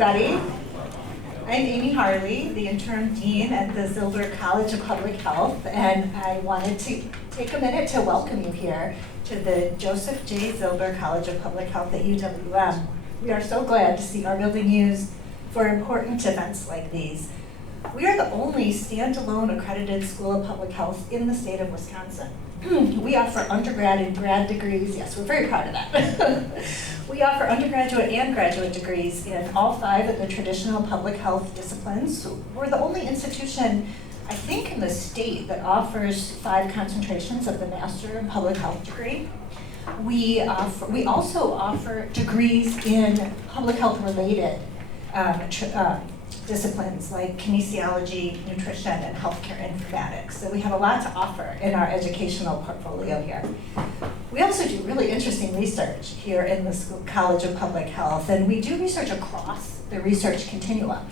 everybody. I'm Amy Harley, the interim dean at the Zilber College of Public Health, and I wanted to take a minute to welcome you here to the Joseph J. Zilber College of Public Health at UW-M. We are so glad to see our building used for important events like these. We are the only standalone accredited school of public health in the state of Wisconsin. We offer undergrad and grad degrees. Yes, we're very proud of that. We offer undergraduate and graduate degrees in all 5 of the traditional public health disciplines. We're the only institution, I think, in the state that offers 5 concentrations of the Master in Public Health degree. We also offer degrees in public health related disciplines like kinesiology, nutrition, and healthcare informatics. So we have a lot to offer in our educational portfolio here. We also do really interesting research here in the College of Public Health, and we do research across the research continuum.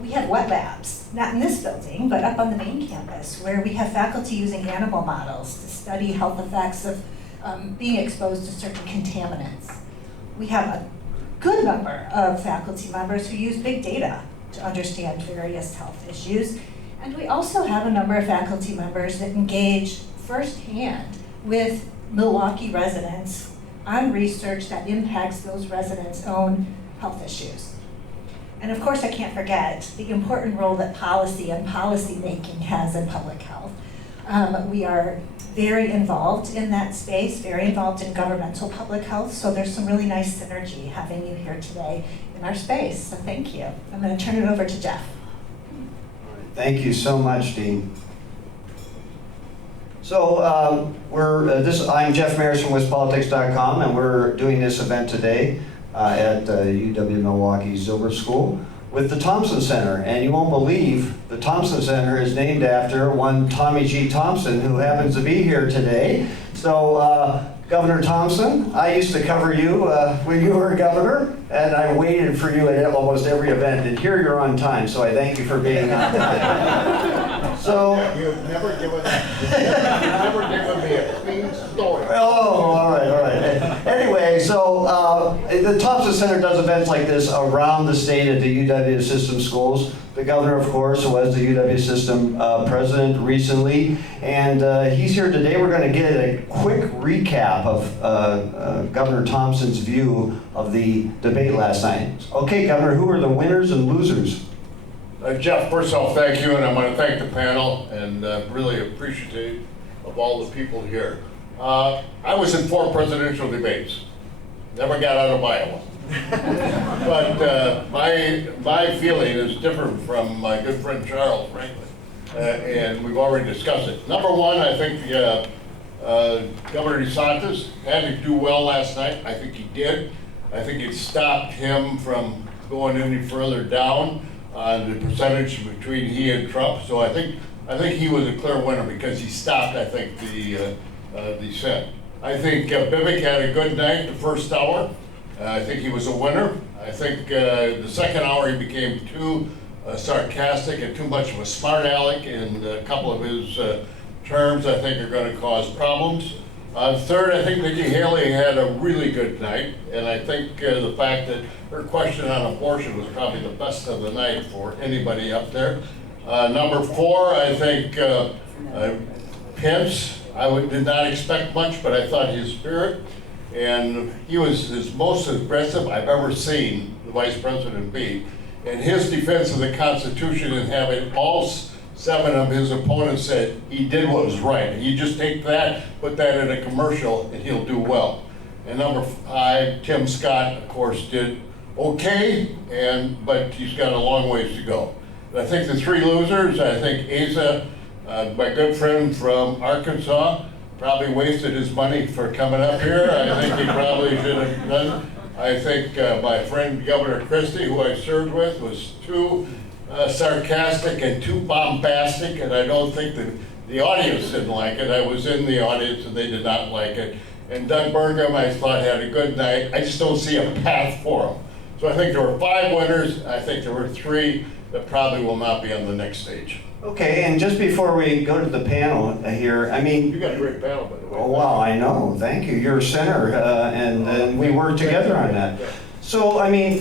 We have wet labs, not in this building, but up on the main campus, where we have faculty using animal models to study health effects of being exposed to certain contaminants. We have a good number of faculty members who use big data to understand various health issues. And we also have a number of faculty members that engage firsthand with Milwaukee residents on research that impacts those residents' own health issues. And of course, I can't forget the important role that policy and policy making has in public health. We are very involved in that space, very involved in governmental public health, so there's some really nice synergy having you here today in our space, so thank you. I'm going to turn it over to Jeff. Thank you so much, Dean. So I'm Jeff Maris from WisPolitics.com, and we're doing this event today at UW-Milwaukee Zilber School with the Thompson Center. And you won't believe the Thompson Center is named after one Tommy G. Thompson, who happens to be here today. So Governor Thompson, I used to cover you when you were governor, and I waited for you at almost every event, and here you're on time, so I thank you for being on time. So, you've never given me a clean story. Oh, all right. Anyway, so the Thompson Center does events like this around the state at the UW system schools. The governor, of course, was the UW system president recently, and he's here today. We're going to get a quick recap of Governor Thompson's view of the debate last night. Okay, Governor, who are the winners and losers? Jeff, first of all, thank you, and I want to thank the panel, and really appreciative of all the people here. I was in 4 presidential debates. Never got out of Iowa. But my feeling is different from my good friend Charles, frankly, and we've already discussed it. Number 1, I think Governor DeSantis had to do well last night. I think he did. I think it stopped him from going any further down on the percentage between he and Trump. So I think he was a clear winner because he stopped, I think, the descent. I think Vivek had a good night the first hour. I think he was a winner. I think the second hour he became too sarcastic and too much of a smart aleck, and a couple of his terms I think are going to cause problems. Third, I think Nikki Haley had a really good night, and I think the fact that her question on abortion was probably the best of the night for anybody up there. Number 4, I think Pence, did not expect much, but I thought his spirit, and he was his most aggressive I've ever seen the vice president be. And his defense of the Constitution and having all 7 of his opponents said he did what was right. You just take that, put that in a commercial, and he'll do well. And number 5, Tim Scott, of course, did okay, but he's got a long ways to go. And I think the 3 losers, I think Asa, my good friend from Arkansas, probably wasted his money for coming up here. I think he probably should have done. I think my friend Governor Christie, who I served with, was too sarcastic and too bombastic, and I don't think the audience didn't like it. I was in the audience and they did not like it. And Doug Burgum, I thought, had a good night. I just don't see a path for him. So I think there were 5 winners. I think there were 3 that probably will not be on the next stage. Okay, and just before we go to the panel here, I mean... You got a great panel, by the way. Oh, wow, I know. Thank you. You're a center, and we work together on that. So, I mean,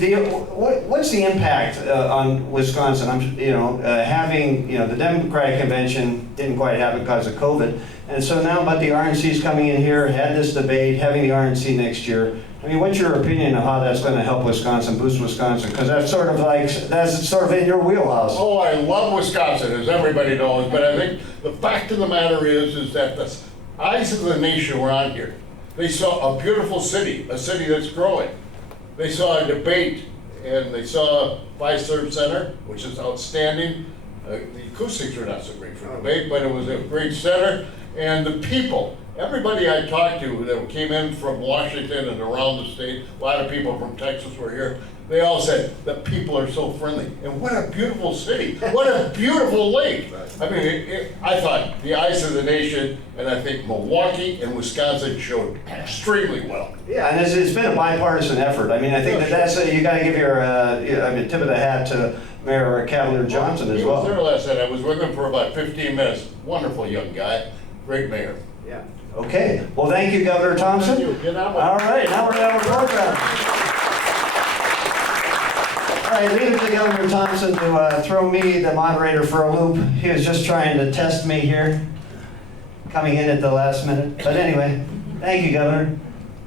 what's the impact on Wisconsin? Having, the Democratic convention didn't quite happen because of COVID. And so now, but the RNC's coming in here, had this debate, having the RNC next year. I mean, what's your opinion of how that's going to help Wisconsin, boost Wisconsin? Because that's sort of in your wheelhouse. Oh, I love Wisconsin, as everybody knows, but I think the fact of the matter is that the eyes of the nation were on here. They saw a beautiful city, a city that's growing. They saw a debate, and they saw Thompson Center, which is outstanding. The acoustics were not so great for debate, but it was a great center. And the people, everybody I talked to that came in from Washington and around the state, a lot of people from Texas were here, they all said, the people are so friendly. And what a beautiful city, what a beautiful lake. I mean, I thought the eyes of the nation, and I think Milwaukee and Wisconsin showed extremely well. Yeah, and it's been a bipartisan effort. I mean, I think that's you got to give your tip of the hat to Mayor Cavalier Johnson as well. He was there last night. I was with him for about 15 minutes. Wonderful young guy, great mayor. Yeah. Okay. Well, thank you, Governor Thompson. Thank you. Get on with it. All right, now we're going to have a program. All right, leave it to Governor Thompson to throw me, the moderator, for a loop. He was just trying to test me here, coming in at the last minute. But anyway, thank you, Governor.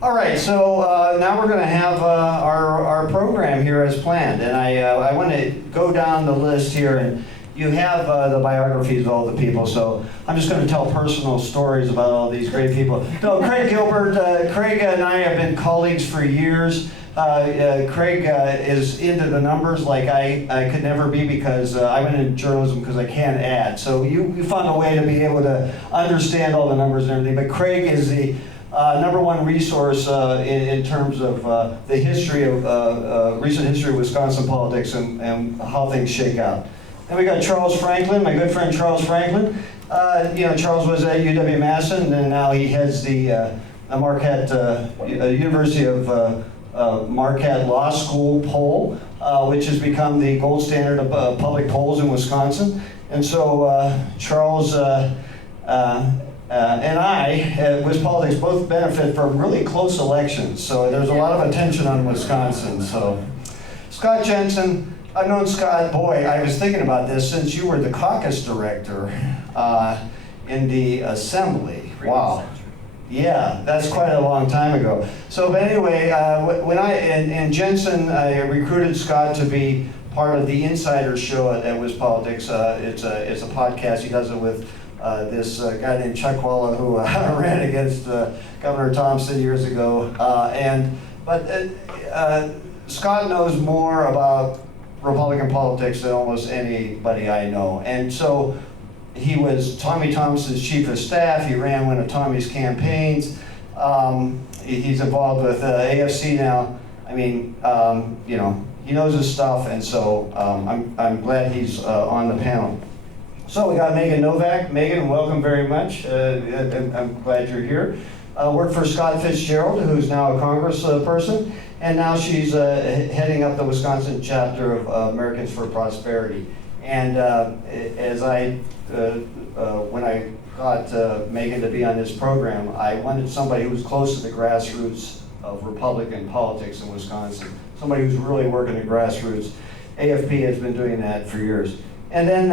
All right, so now we're going to have our program here as planned. And I want to go down the list here. And you have the biographies of all the people, so I'm just going to tell personal stories about all these great people. No, Craig Gilbert, Craig and I have been colleagues for years. Craig is into the numbers like I could never be, because I went into journalism because I can't add. So you found a way to be able to understand all the numbers and everything. But Craig is the #1 resource in terms of the history of recent history of Wisconsin politics and how things shake out. Then we got Charles Franklin, my good friend Charles Franklin. Charles was at UW-Madison, and now he heads the Marquette University of Marquette Law School poll, which has become the gold standard of public polls in Wisconsin. And so Charles and I at WisPolitics both benefit from really close elections. So there's a lot of attention on Wisconsin. So Scott Jensen, I've known Scott, boy, I was thinking about this since you were the caucus director in the assembly. Wow. Yeah, that's quite a long time ago. So, but anyway, when and Jensen, I recruited Scott to be part of the Insider Show at WisPolitics. It's a podcast. He does it with this guy named Chuck Walla, who ran against Governor Thompson years ago. But Scott knows more about Republican politics than almost anybody I know. And so he was Tommy Thompson's chief of staff. He ran one of Tommy's campaigns. He's involved with AFC now. I mean, he knows his stuff, and so I'm glad he's on the panel. So we got Megan Novak. Megan, welcome very much. I'm glad you're here. Worked for Scott Fitzgerald, who's now a congressperson, and now she's heading up the Wisconsin chapter of Americans for Prosperity. And when I got Megan to be on this program, I wanted somebody who was close to the grassroots of Republican politics in Wisconsin, somebody who's really working the grassroots. AFP has been doing that for years. And then,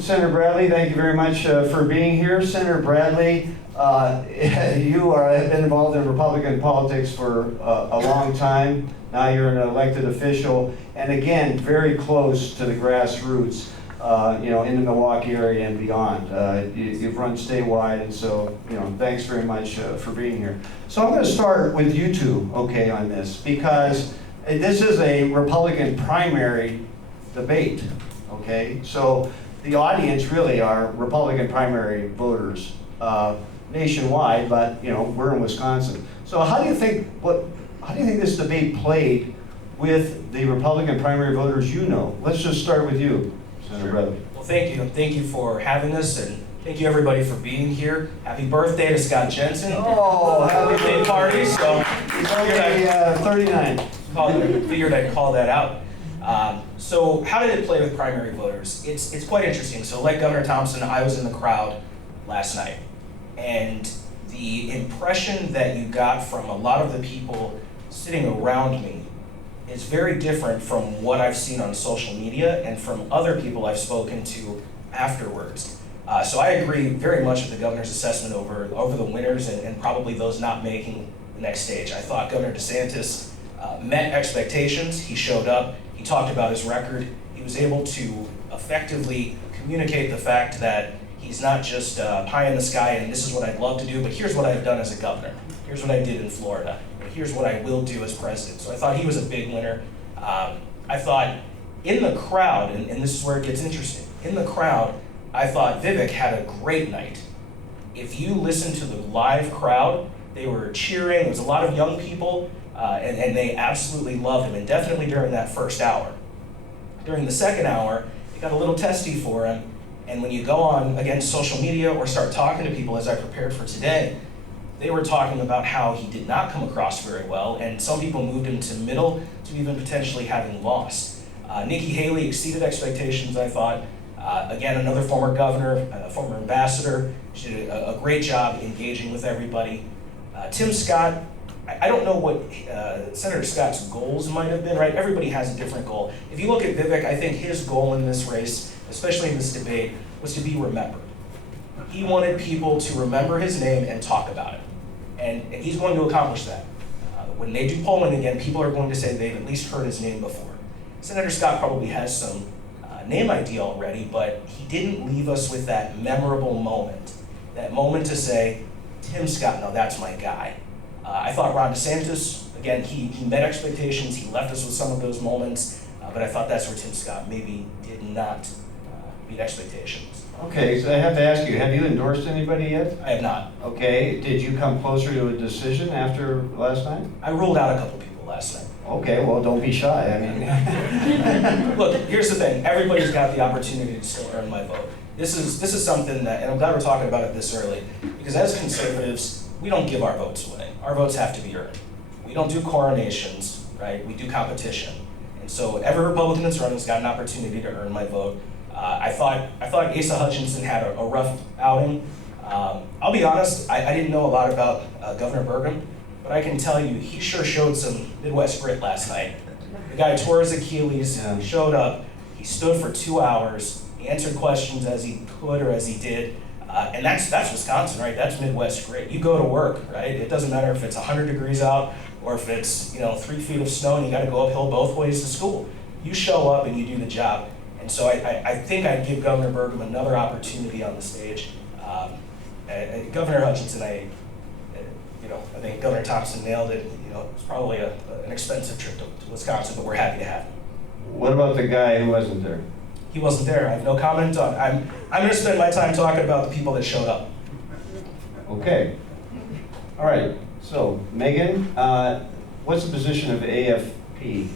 Senator Bradley, thank you very much for being here. Senator Bradley, you have been involved in Republican politics for a long time. Now you're an elected official, and again, very close to the grassroots, in the Milwaukee area and beyond. You've run statewide, and so, thanks very much for being here. So I'm going to start with you two, okay, on this, because this is a Republican primary debate, okay? So the audience really are Republican primary voters nationwide, but, we're in Wisconsin. So how do you think this debate played with the Republican primary voters you know? Let's just start with you, Senator Bradley. Well, thank you. Thank you for having us, and thank you everybody for being here. Happy birthday to Scott Jensen. Oh, happy birthday party. So he's only 39. Figured I'd call that out. So how did it play with primary voters? It's quite interesting. So like Governor Thompson, I was in the crowd last night, and the impression that you got from a lot of the people sitting around me is very different from what I've seen on social media and from other people I've spoken to afterwards. So I agree very much with the governor's assessment over the winners and probably those not making the next stage. I thought Governor DeSantis met expectations. He showed up. He talked about his record. He was able to effectively communicate the fact that he's not just pie in the sky and this is what I'd love to do, but here's what I've done as a governor. Here's what I did in Florida. And here's what I will do as president. So I thought he was a big winner. I thought in the crowd, and this is where it gets interesting, in the crowd, I thought Vivek had a great night. If you listen to the live crowd, they were cheering. There was a lot of young people, and they absolutely loved him, and definitely during that first hour. During the second hour, it got a little testy for him, and when you go on, again, social media or start talking to people, as I prepared for today, they were talking about how he did not come across very well, and some people moved him to middle to even potentially having lost. Nikki Haley exceeded expectations, I thought. Again, another former governor, a former ambassador. She did a great job engaging with everybody. Tim Scott, I don't know what Senator Scott's goals might have been, right? Everybody has a different goal. If you look at Vivek, I think his goal in this race, especially in this debate, was to be remembered. He wanted people to remember his name and talk about it. And he's going to accomplish that. When they do polling again, people are going to say they've at least heard his name before. Senator Scott probably has some name idea already, but he didn't leave us with that memorable moment. That moment to say, Tim Scott, no, that's my guy. I thought Ron DeSantis, again, he met expectations, he left us with some of those moments, but I thought that's where Tim Scott maybe did not meet expectations. Okay, so I have to ask you, have you endorsed anybody yet? I have not. Okay, did you come closer to a decision after last night? I ruled out a couple people last night. Okay, well, don't be shy, I mean. Look, here's the thing, everybody's got the opportunity to still earn my vote. This is something that, and I'm glad we're talking about it this early, because as conservatives, we don't give our votes away. Our votes have to be earned. We don't do coronations, right? We do competition. And so every Republican that's running has got an opportunity to earn my vote. I thought Asa Hutchinson had a rough outing. I'll be honest, I didn't know a lot about Governor Burgum, but I can tell you, he sure showed some Midwest grit last night. The guy tore his Achilles, Yeah. showed up, he stood for 2 hours, he answered questions as he could or as he did, and that's Wisconsin, right? That's Midwest grit. You go to work, right? It doesn't matter if it's 100 degrees out or if it's 3 feet of snow and you got to go uphill both ways to school. You show up and you do the job. And so I think I'd give Governor Burgum another opportunity on the stage. And Governor Hutchinson, I think Governor Thompson nailed it. It's probably an expensive trip to Wisconsin, but we're happy to have him. What about the guy who wasn't there? He wasn't there. I have no comment on. I'm going to spend my time talking about the people that showed up. Okay. All right. So, Megan, what's the position of AFP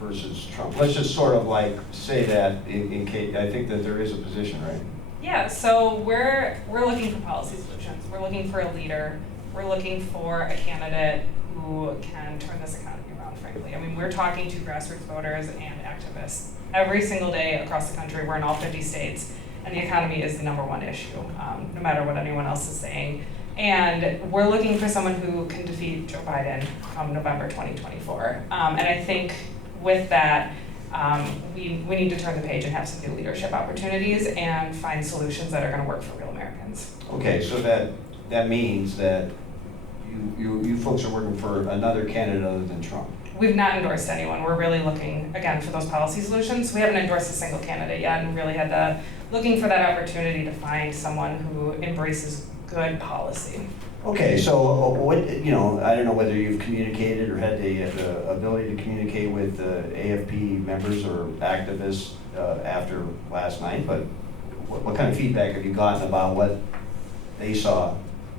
versus Trump? Let's just sort of like say that in case I think that there is a position, right? Yeah. So we're looking for policy solutions. We're looking for a leader. We're looking for a candidate who can turn this economy around. Frankly, I mean, we're talking to grassroots voters and activists every single day across the country. We're in all 50 states, and the economy is the #1 issue, no matter what anyone else is saying. And we're looking for someone who can defeat Joe Biden come November 2024. And I think with that, we need to turn the page and have some new leadership opportunities and find solutions that are going to work for real Americans. Okay, so that means that you folks are working for another candidate other than Trump. We've not endorsed anyone. We're really looking, again, for those policy solutions. We haven't endorsed a single candidate yet and really had looking for that opportunity to find someone who embraces good policy. Okay, so what, I don't know whether you've communicated or had the ability to communicate with AFP members or activists after last night, but what kind of feedback have you gotten about what they saw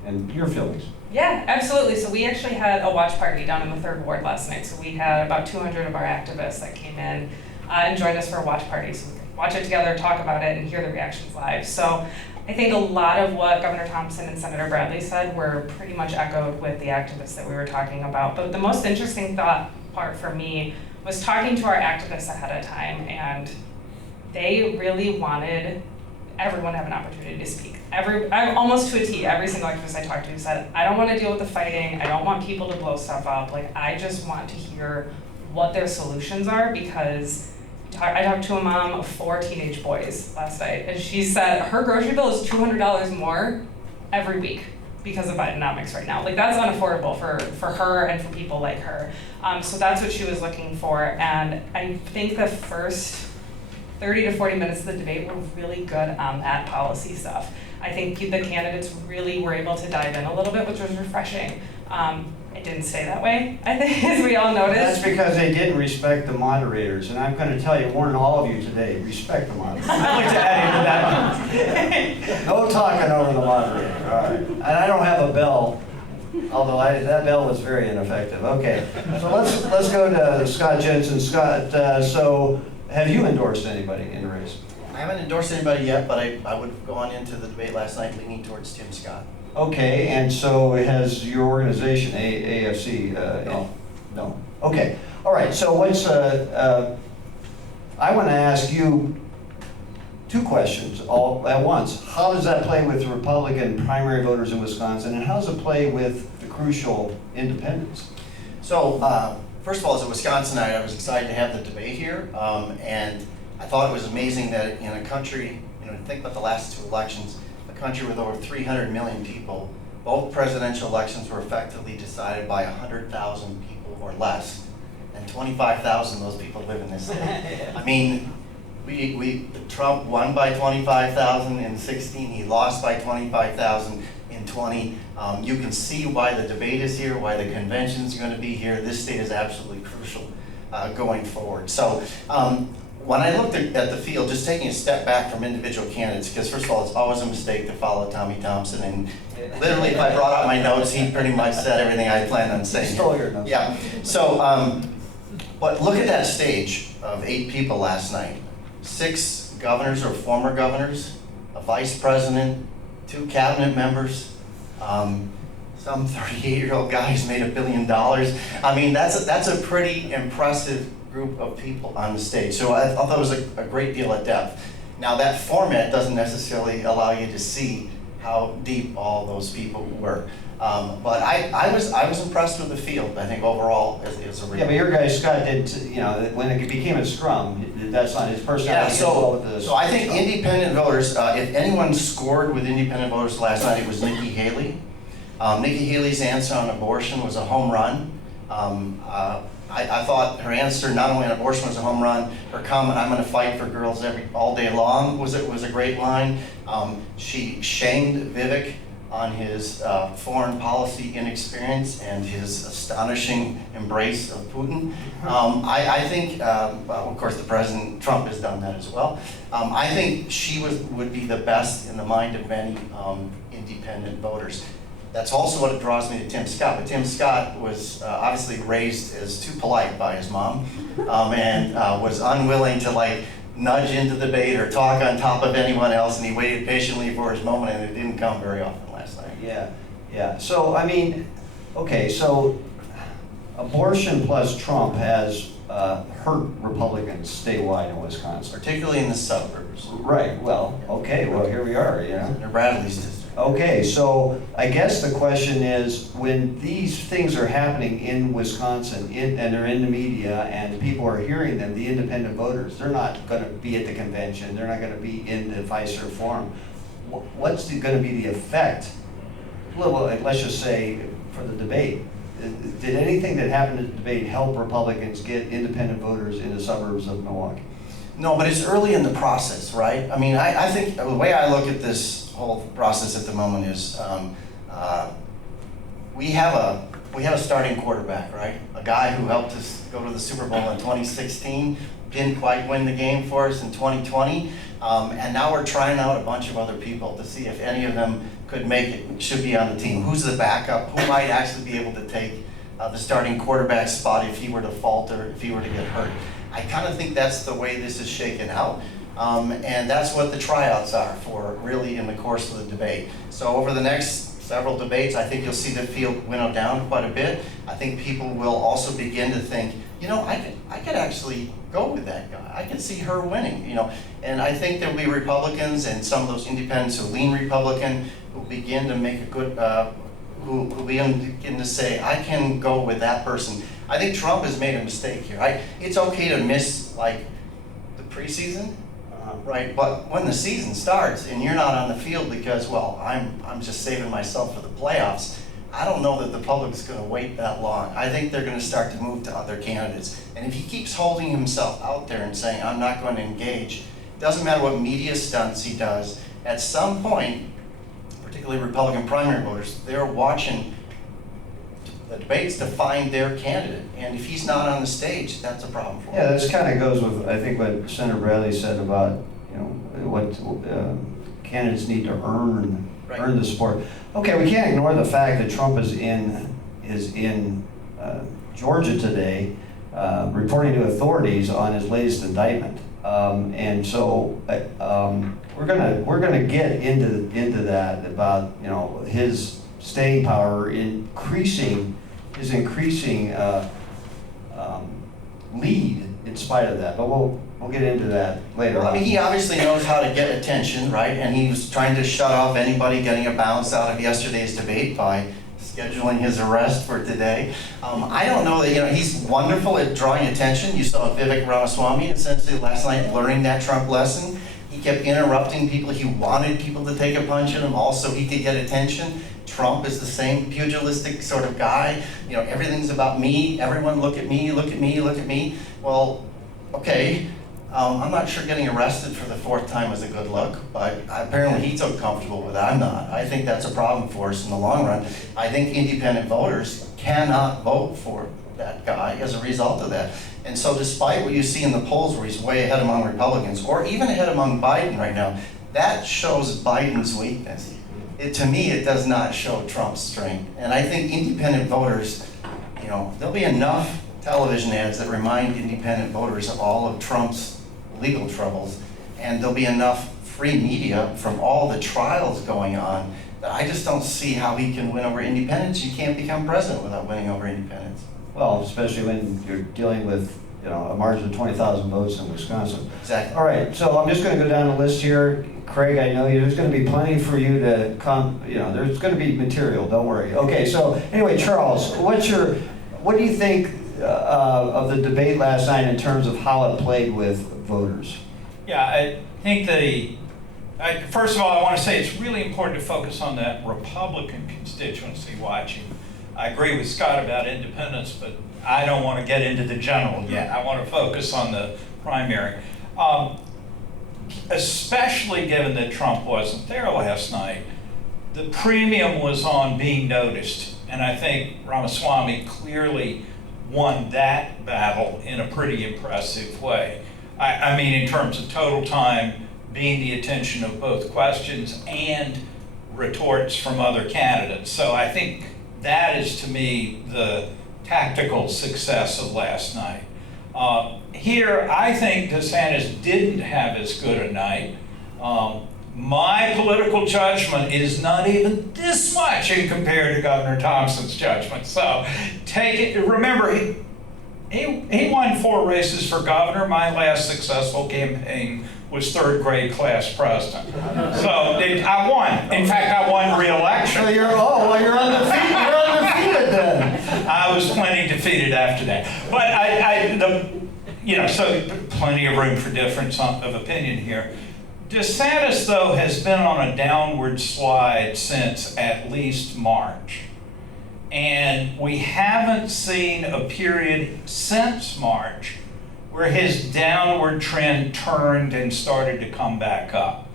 and your feelings? Yeah, absolutely. So we actually had a watch party down in the 3rd Ward last night. So we had about 200 of our activists that came in and joined us for a watch party. So we could watch it together, talk about it, and hear the reactions live. So I think a lot of what Governor Thompson and Senator Bradley said were pretty much echoed with the activists that we were talking about. But the most interesting part for me was talking to our activists ahead of time, and they really wanted everyone to have an opportunity to speak. Almost to a T, every single activist I talked to said, I don't want to deal with the fighting, I don't want people to blow stuff up, I just want to hear what their solutions are, because I talked to a mom of 4 teenage boys last night, and she said her grocery bill is $200 more every week because of Bidenomics right now. Like, that's unaffordable for her and for people like her. So that's what she was looking for, and I think the first 30 to 40 minutes of the debate were really good on that policy stuff. I think the candidates really were able to dive in a little bit, which was refreshing. It didn't stay that way, I think, as we all noticed. That's because they didn't respect the moderators, and I'm going to tell you, more than all of you today, respect the moderators. I'd like to add into that. No talking over the moderator, all right. And I don't have a bell, although that bell was very ineffective. Okay, so let's go to Scott Jensen. Scott, so have you endorsed anybody in the race? I haven't endorsed anybody yet, but I would have gone into the debate last night leaning towards Tim Scott. Okay, and so has your organization, AFC? No. No. Okay. All right. So what's? I want to ask you 2 questions all at once. How does that play with Republican primary voters in Wisconsin, and how does it play with the crucial independents? So, first of all, as a Wisconsinite, I was excited to have the debate here, and I thought it was amazing that in a country, think about the last 2 elections, a country with over 300 million people, both presidential elections were effectively decided by 100,000 people or less, and 25,000 of those people live in this state. I mean, Trump won by 25,000 in 16, he lost by 25,000 in 20. You can see why the debate is here, why the convention is going to be here. This state is absolutely crucial going forward. So when I looked at the field, just taking a step back from individual candidates, because first of all, it's always a mistake to follow Tommy Thompson, and literally if I brought out my notes, he pretty much said everything I planned on saying. Stole your notes. Yeah, so, but look at that stage of 8 people last night. 6 governors or former governors, a vice president, 2 cabinet members, some 38-year-old guy who's made $1 billion. I mean, that's a pretty impressive group of people on the stage. So I thought it was a great deal of depth. Now that format doesn't necessarily allow you to see how deep all those people were. But I was impressed with the field, I think, overall as a real. Yeah, but your guy Scott did, when it became a scrum, that's not his personality. Yeah, so I think independent voters, if anyone scored with independent voters last night, it was Nikki Haley. Nikki Haley's answer on abortion was a home run. I thought her answer, not only on abortion, was a home run. Her comment, "I'm going to fight for girls all day long," was a great line. She shamed Vivek on his foreign policy inexperience and his astonishing embrace of Putin. I think, well, of course, the President Trump has done that as well. I think she would be the best in the mind of many independent voters. That's also what draws me to Tim Scott. But Tim Scott was obviously raised as too polite by his mom, and was unwilling to nudge into the debate or talk on top of anyone else, and he waited patiently for his moment, and it didn't come very often last night. Yeah. So, I mean, okay, so abortion plus Trump has hurt Republicans statewide in Wisconsin. Particularly in the suburbs. Right, well, okay, well, here we are, In Bradley's district. Okay, so I guess the question is, when these things are happening in Wisconsin, and they're in the media, and people are hearing them, the independent voters, they're not going to be at the convention, they're not going to be in the Pfizer Forum. What's going to be the effect? Well, let's just say for the debate, did anything that happened at the debate help Republicans get independent voters in the suburbs of Milwaukee? No, but it's early in the process, right? I mean, I think the way I look at this whole process at the moment is we have a starting quarterback, right? A guy who helped us go to the Super Bowl in 2016, didn't quite win the game for us in 2020, and now we're trying out a bunch of other people to see if any of them could make it, should be on the team. Who's the backup? Who might actually be able to take the starting quarterback spot if he were to falter, if he were to get hurt? I kind of think that's the way this is shaken out. And that's what the tryouts are for, really, in the course of the debate. So over the next several debates, I think you'll see the field winnow down quite a bit. I think people will also begin to think, I could actually go with that guy. I could see her winning, And I think there'll be Republicans and some of those independents who lean Republican who begin to make a good, who begin to say, I can go with that person. I think Trump has made a mistake here. It's okay to miss like the preseason, right? But when the season starts and you're not on the field because, well, I'm just saving myself for the playoffs, I don't know that the public's going to wait that long. I think they're going to start to move to other candidates. And if he keeps holding himself out there and saying, I'm not going to engage, doesn't matter what media stunts he does, at some point, particularly Republican primary voters, they're watching the debates to find their candidate. And if he's not on the stage, that's a problem for him. Yeah, this kind of goes with, I think, what Senator Bradley said about, what candidates need to earn the support. Okay, we can't ignore the fact that Trump is in Georgia today, reporting to authorities on his latest indictment, and so we're gonna get into that about his staying power, his increasing lead in spite of that. But we'll get into that later on. I mean, he obviously knows how to get attention, right? And he was trying to shut off anybody getting a bounce out of yesterday's debate by scheduling his arrest for today. I don't know that, he's wonderful at drawing attention. You saw Vivek Ramaswamy essentially last night learning that Trump lesson. He kept interrupting people. He wanted people to take a punch at him also he could get attention. Trump is the same pugilistic sort of guy. Everything's about me. Everyone look at me, look at me, look at me. Well, okay. I'm not sure getting arrested for the 4th time was a good look, but apparently he's so comfortable with that. I'm not. I think that's a problem for us in the long run. I think independent voters cannot vote for that guy as a result of that. And so despite what you see in the polls where he's way ahead among Republicans, or even ahead among Biden right now, that shows Biden's weakness. To me, it does not show Trump's strength. And I think independent voters, there'll be enough television ads that remind independent voters of all of Trump's legal troubles, and there'll be enough free media from all the trials going on that I just don't see how he can win over independents. You can't become president without winning over independents. Well, especially when you're dealing with a margin of 20,000 votes in Wisconsin. Exactly. All right, so I'm just going to go down the list here. Craig, I know there's going to be plenty for you to come. There's going to be material. Don't worry. Okay, so anyway, Charles, what do you think of the debate last night in terms of how it played with voters? Yeah, I think first of all, I want to say it's really important to focus on that Republican constituency watching. I agree with Scott about independence, but I don't want to get into the general yet. I want to focus on the primary. Especially given that Trump wasn't there last night, the premium was on being noticed. And I think Ramaswamy clearly won that battle in a pretty impressive way. I mean, in terms of total time, being the attention of both questions and retorts from other candidates. So I think that is, to me, the tactical success of last night. Here, I think DeSantis didn't have as good a night. My political judgment is not even this much in compared to Governor Thompson's judgment. So take it, remember, he won 4 races for governor. My last successful campaign was 3rd grade class president. So I won. In fact, I won re-election. So you're undefeated. You're undefeated then. I was plenty defeated after that. But so plenty of room for difference of opinion here. DeSantis, though, has been on a downward slide since at least March. And we haven't seen a period since March where his downward trend turned and started to come back up.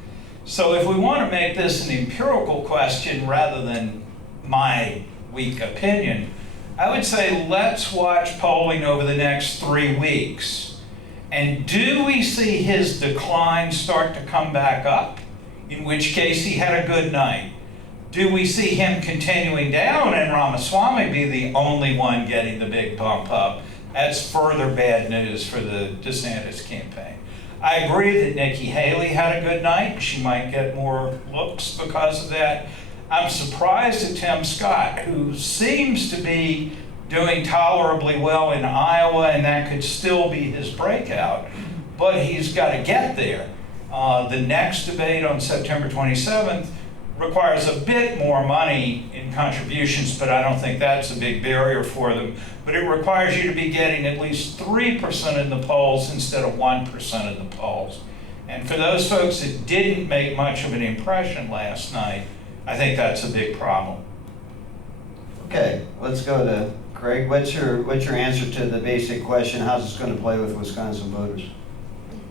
So if we want to make this an empirical question rather than my weak opinion, I would say let's watch polling over the next 3 weeks. And do we see his decline start to come back up? In which case he had a good night. Do we see him continuing down and Ramaswamy be the only one getting the big bump up? That's further bad news for the DeSantis campaign. I agree that Nikki Haley had a good night. She might get more looks because of that. I'm surprised at Tim Scott, who seems to be doing tolerably well in Iowa, and that could still be his breakout, but he's got to get there. The next debate on September 27th, requires a bit more money in contributions, but I don't think that's a big barrier for them. But it requires you to be getting at least 3% in the polls instead of 1% in the polls. And for those folks that didn't make much of an impression last night, I think that's a big problem. Okay, let's go to Craig. What's your answer to the basic question, how's this going to play with Wisconsin voters?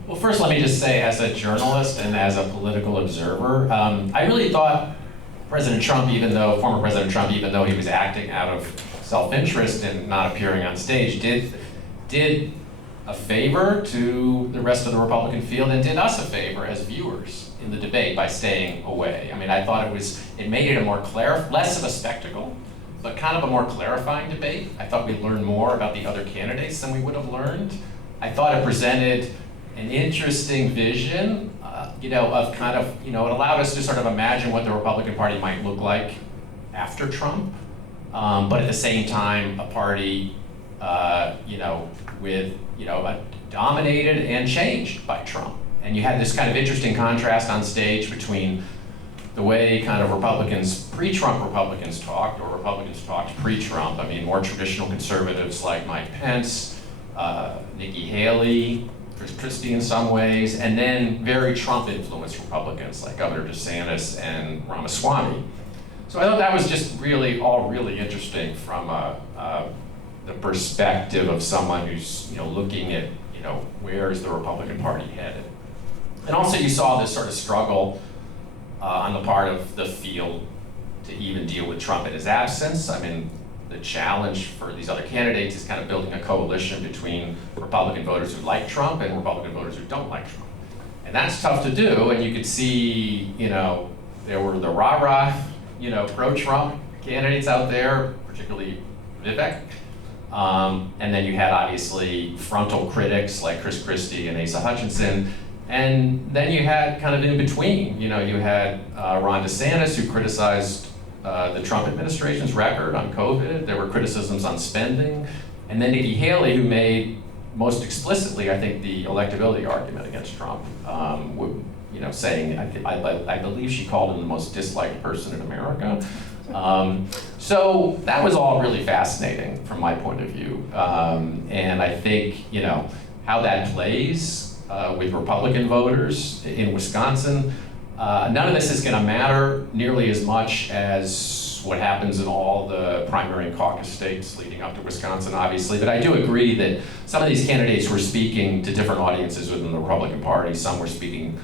Well, first, let me just say, as a journalist and as a political observer, I really thought President Trump, former President Trump, even though he was acting out of self-interest and not appearing on stage, did a favor to the rest of the Republican field and did us a favor as viewers in the debate by staying away. I mean, I thought it made it a more less of a spectacle, but kind of a more clarifying debate. I thought we learned more about the other candidates than we would have learned. I thought it presented an interesting vision, of kind of, it allowed us to sort of imagine what the Republican Party might look like after Trump, but at the same time, a party, with, dominated and changed by Trump. And you had this kind of interesting contrast on stage between the way kind of pre-Trump Republicans talked, or Republicans talked pre-Trump. I mean, more traditional conservatives like Mike Pence, Nikki Haley, Chris Christie in some ways, and then very Trump-influenced Republicans like Governor DeSantis and Ramaswamy. So I thought that was just really interesting from the perspective of someone who's looking at where is the Republican Party headed. And also you saw this sort of struggle on the part of the field to even deal with Trump in his absence. I mean, the challenge for these other candidates is kind of building a coalition between Republican voters who like Trump and Republican voters who don't like Trump. And that's tough to do, and you could see, there were the rah-rah, pro-Trump candidates out there, particularly Novak. And then you had obviously frontal critics like Chris Christie and Asa Hutchinson. And then you had kind of in between, you had Ron DeSantis, who criticized the Trump administration's record on COVID. There were criticisms on spending. And then Nikki Haley, who made most explicitly, I think, the electability argument against Trump, saying, I believe she called him the most disliked person in America. So that was all really fascinating from my point of view. And I think, how that plays with Republican voters in Wisconsin, none of this is going to matter nearly as much as what happens in all the primary and caucus states leading up to Wisconsin, obviously. But I do agree that some of these candidates were speaking to different audiences within the Republican Party. Some were speaking,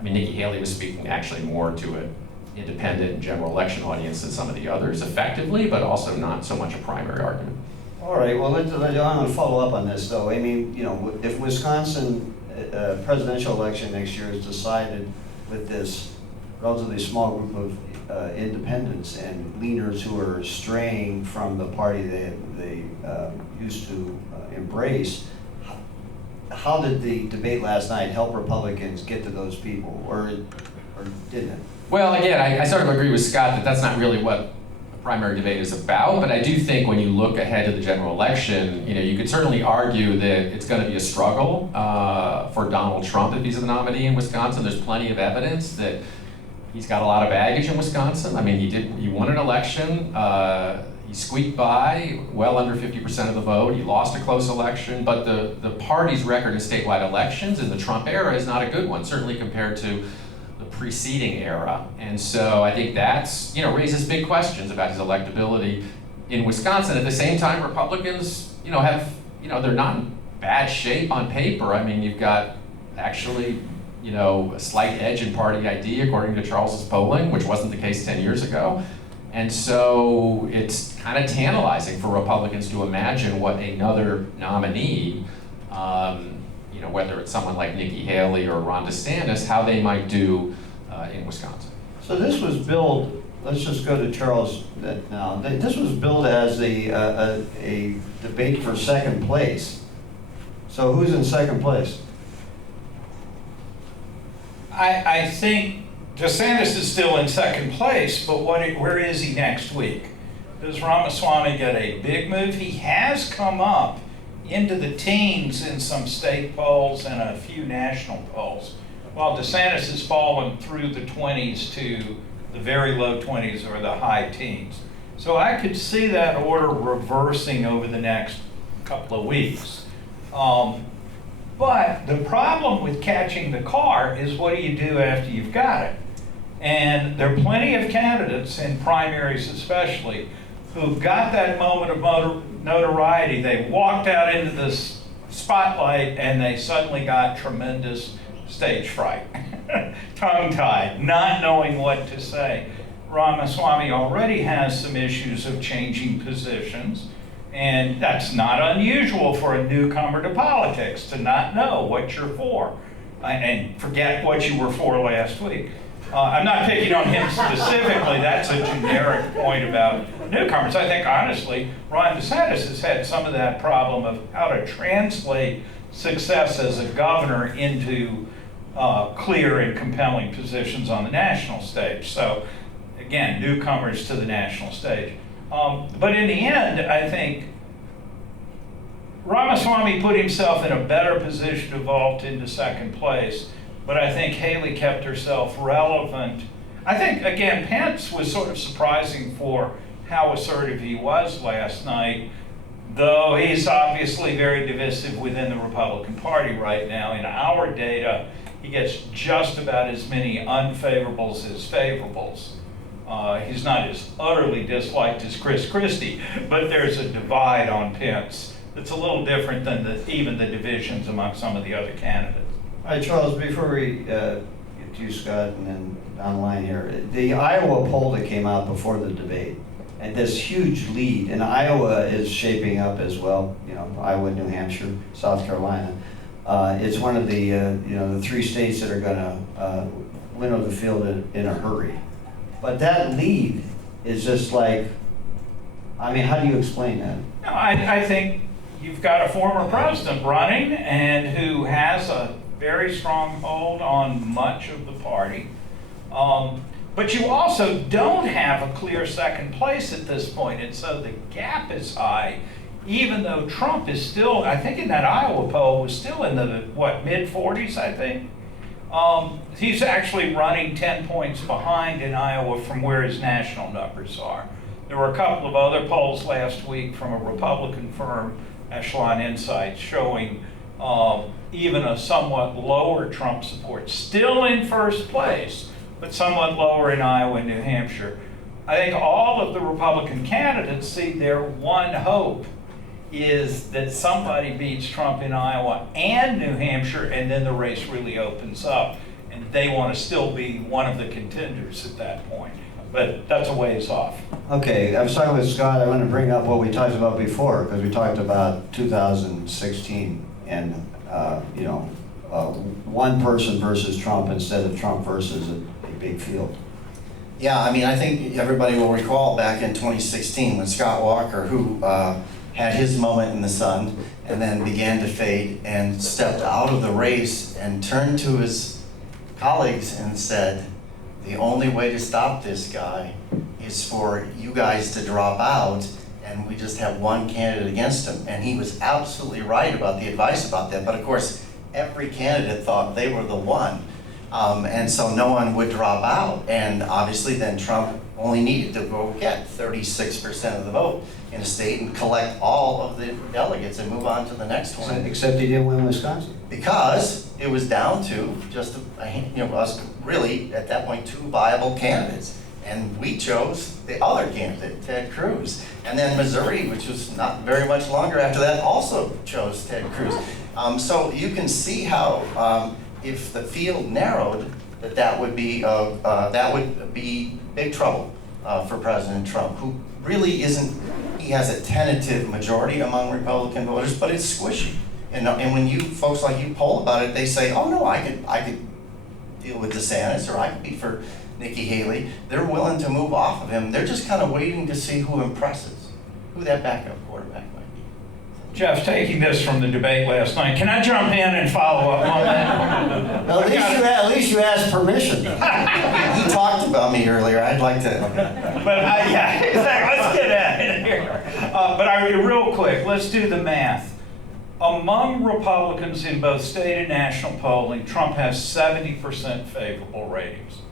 Nikki Haley was speaking actually more to an independent and general election audience than some of the others effectively, but also not so much a primary argument. All right, well, I'm going to follow up on this, though. I mean, if Wisconsin presidential election next year is decided with this relatively small group of independents and leaners who are straying from the party they used to embrace, how did the debate last night help Republicans get to those people, or didn't it? Well, again, I sort of agree with Scott that that's not really what the primary debate is about, but I do think when you look ahead to the general election, you could certainly argue that it's going to be a struggle for Donald Trump if he's the nominee in Wisconsin. There's plenty of evidence that he's got a lot of baggage in Wisconsin. I mean, he won an election, he squeaked by well under 50% of the vote, he lost a close election, but the party's record in statewide elections in the Trump era is not a good one, certainly compared to preceding era. And so I think that's, raises big questions about his electability in Wisconsin. At the same time, Republicans, have, they're not in bad shape on paper. I mean, you've got actually, a slight edge in party ID according to Charles's polling, which wasn't the case 10 years ago. And so it's kind of tantalizing for Republicans to imagine what another nominee, whether it's someone like Nikki Haley or Ron DeSantis, how they might do in Wisconsin. So this was billed, let's just go to Charles now. This was billed as a debate for second place. So who's in second place? I think DeSantis is still in second place, but where is he next week? Does Ramaswamy get a big move? He has come up into the teens in some state polls and a few national polls, while DeSantis has fallen through the 20s to the very low 20s or the high teens. So I could see that order reversing over the next couple of weeks. But the problem with catching the car is, what do you do after you've got it? And there are plenty of candidates, in primaries especially, who got that moment of notoriety. They walked out into this spotlight and they suddenly got tremendous stage fright, tongue-tied, not knowing what to say. Ramaswamy already has some issues of changing positions, and that's not unusual for a newcomer to politics, to not know what you're for and forget what you were for last week. I'm not picking on him specifically. That's a generic point about newcomers. I think, honestly, Ron DeSantis has had some of that problem of how to translate success as a governor into clear and compelling positions on the national stage. So, again, newcomers to the national stage. But in the end, I think Ramaswamy put himself in a better position to vault into second place, but I think Haley kept herself relevant. I think, again, Pence was sort of surprising for how assertive he was last night, though he's obviously very divisive within the Republican Party right now. In our data, he gets just about as many unfavorables as favorables. He's not as utterly disliked as Chris Christie, but there's a divide on Pence that's a little different than even the divisions among some of the other candidates. All right, Charles, before we get to you, Scott, and then down the line here, the Iowa poll that came out before the debate, and this huge lead, and Iowa is shaping up as well, you know, Iowa, New Hampshire, South Carolina. It's one of the, the 3 states that are gonna winnow the field in a hurry. But that lead is just like, I mean, how do you explain that? No, I think you've got a former president running and who has a very strong hold on much of the party. But you also don't have a clear second place at this point, and so the gap is high, even though Trump is still, I think in that Iowa poll, was still in the, mid-40s, I think. He's actually running 10 points behind in Iowa from where his national numbers are. There were a couple of other polls last week from a Republican firm, Echelon Insights, showing even a somewhat lower Trump support, still in first place, but somewhat lower in Iowa and New Hampshire. I think all of the Republican candidates see their one hope is that somebody beats Trump in Iowa and New Hampshire, and then the race really opens up. And they want to still be one of the contenders at that point. But that's a ways off. Okay, I was talking with Scott. I want to bring up what we talked about before, because we talked about 2016 and, one person versus Trump instead of Trump versus a big field. Yeah, I mean, I think everybody will recall back in 2016 when Scott Walker, who had his moment in the sun and then began to fade and stepped out of the race and turned to his colleagues and said, the only way to stop this guy is for you guys to drop out and we just have one candidate against him. And he was absolutely right about the advice about that. But of course, every candidate thought they were the one. And so no one would drop out. And obviously then Trump only needed to go get 36% of the vote in a state and collect all of the delegates and move on to the next one. Except he didn't win Wisconsin. Because it was down to just, us really, at that point, 2 viable candidates. And we chose the other candidate, Ted Cruz. And then Missouri, which was not very much longer after that, also chose Ted Cruz. So you can see how, if the field narrowed, that would be big trouble for President Trump, who really isn't. He has a tentative majority among Republican voters, but it's squishy. And when you folks like you poll about it, they say, "Oh no, I could deal with DeSantis, or I could be for Nikki Haley." They're willing to move off of him. They're just kind of waiting to see who impresses, who that backup quarterback might be. Jeff, taking this from the debate last night, can I jump in and follow up on that? Well, at least you asked permission. He talked about me earlier. I'd like to. But yeah, exactly. Let's get at it here. Real quick, let's do the math. Among Republicans in both state and national polling, Trump has 70% favorable ratings.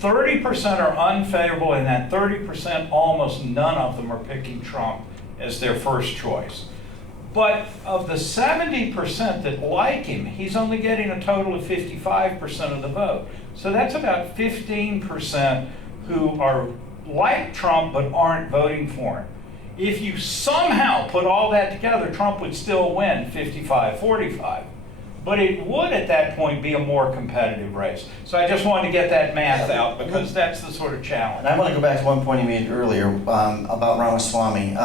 30% are unfavorable, and that 30%, almost none of them are picking Trump as their first choice. But of the 70% that like him, he's only getting a total of 55% of the vote. So that's about 15% who are like Trump but aren't voting for him. If you somehow put all that together, Trump would still win 55-45. But it would at that point be a more competitive race. So I just wanted to get that math out because that's the sort of challenge. And I want to go back to one point you made earlier about Ramaswamy.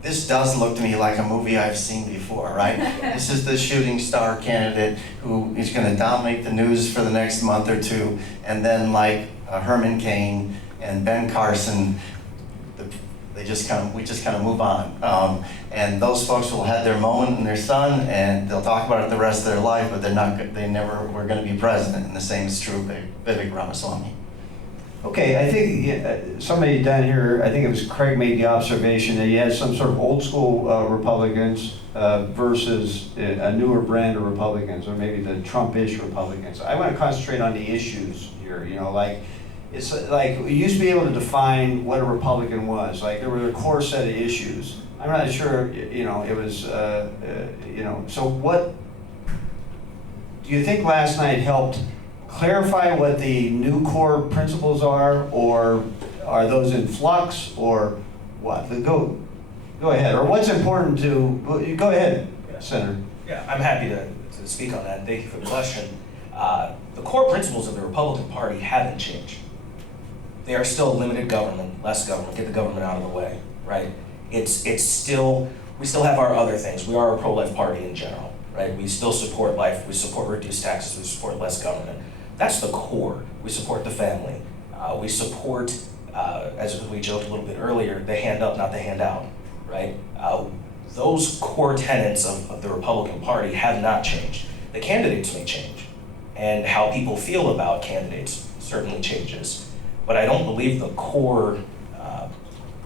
This does look to me like a movie I've seen before, right? This is the shooting star candidate who is going to dominate the news for the next month or two, and then like Herman Cain and Ben Carson, we just kind of move on. And those folks will have their moment in their sun, and they'll talk about it the rest of their life, but they never were going to be president. And the same is true of Vivek Ramaswamy. Okay, I think somebody down here, I think it was Craig, made the observation that you had some sort of old school Republicans versus a newer brand of Republicans, or maybe the Trump-ish Republicans. I want to concentrate on the issues here, like, it's like we used to be able to define what a Republican was. Like there were a core set of issues. I'm not sure, it was, so what do you think last night helped clarify what the new core principles are, or are those in flux, or what? Go ahead. Or what's important to, go ahead, Senator. Yeah, I'm happy to speak on that. Thank you for the question. The core principles of the Republican Party haven't changed. They are still limited government, less government, get the government out of the way, right? We still have our other things. We are a pro-life party in general, right? We still support life, we support reduced taxes, we support less government. That's the core. We support the family. We support, as we joked a little bit earlier, the hand up, not the handout, right? Those core tenets of the Republican Party have not changed. The candidates may change, and how people feel about candidates certainly changes. But I don't believe the core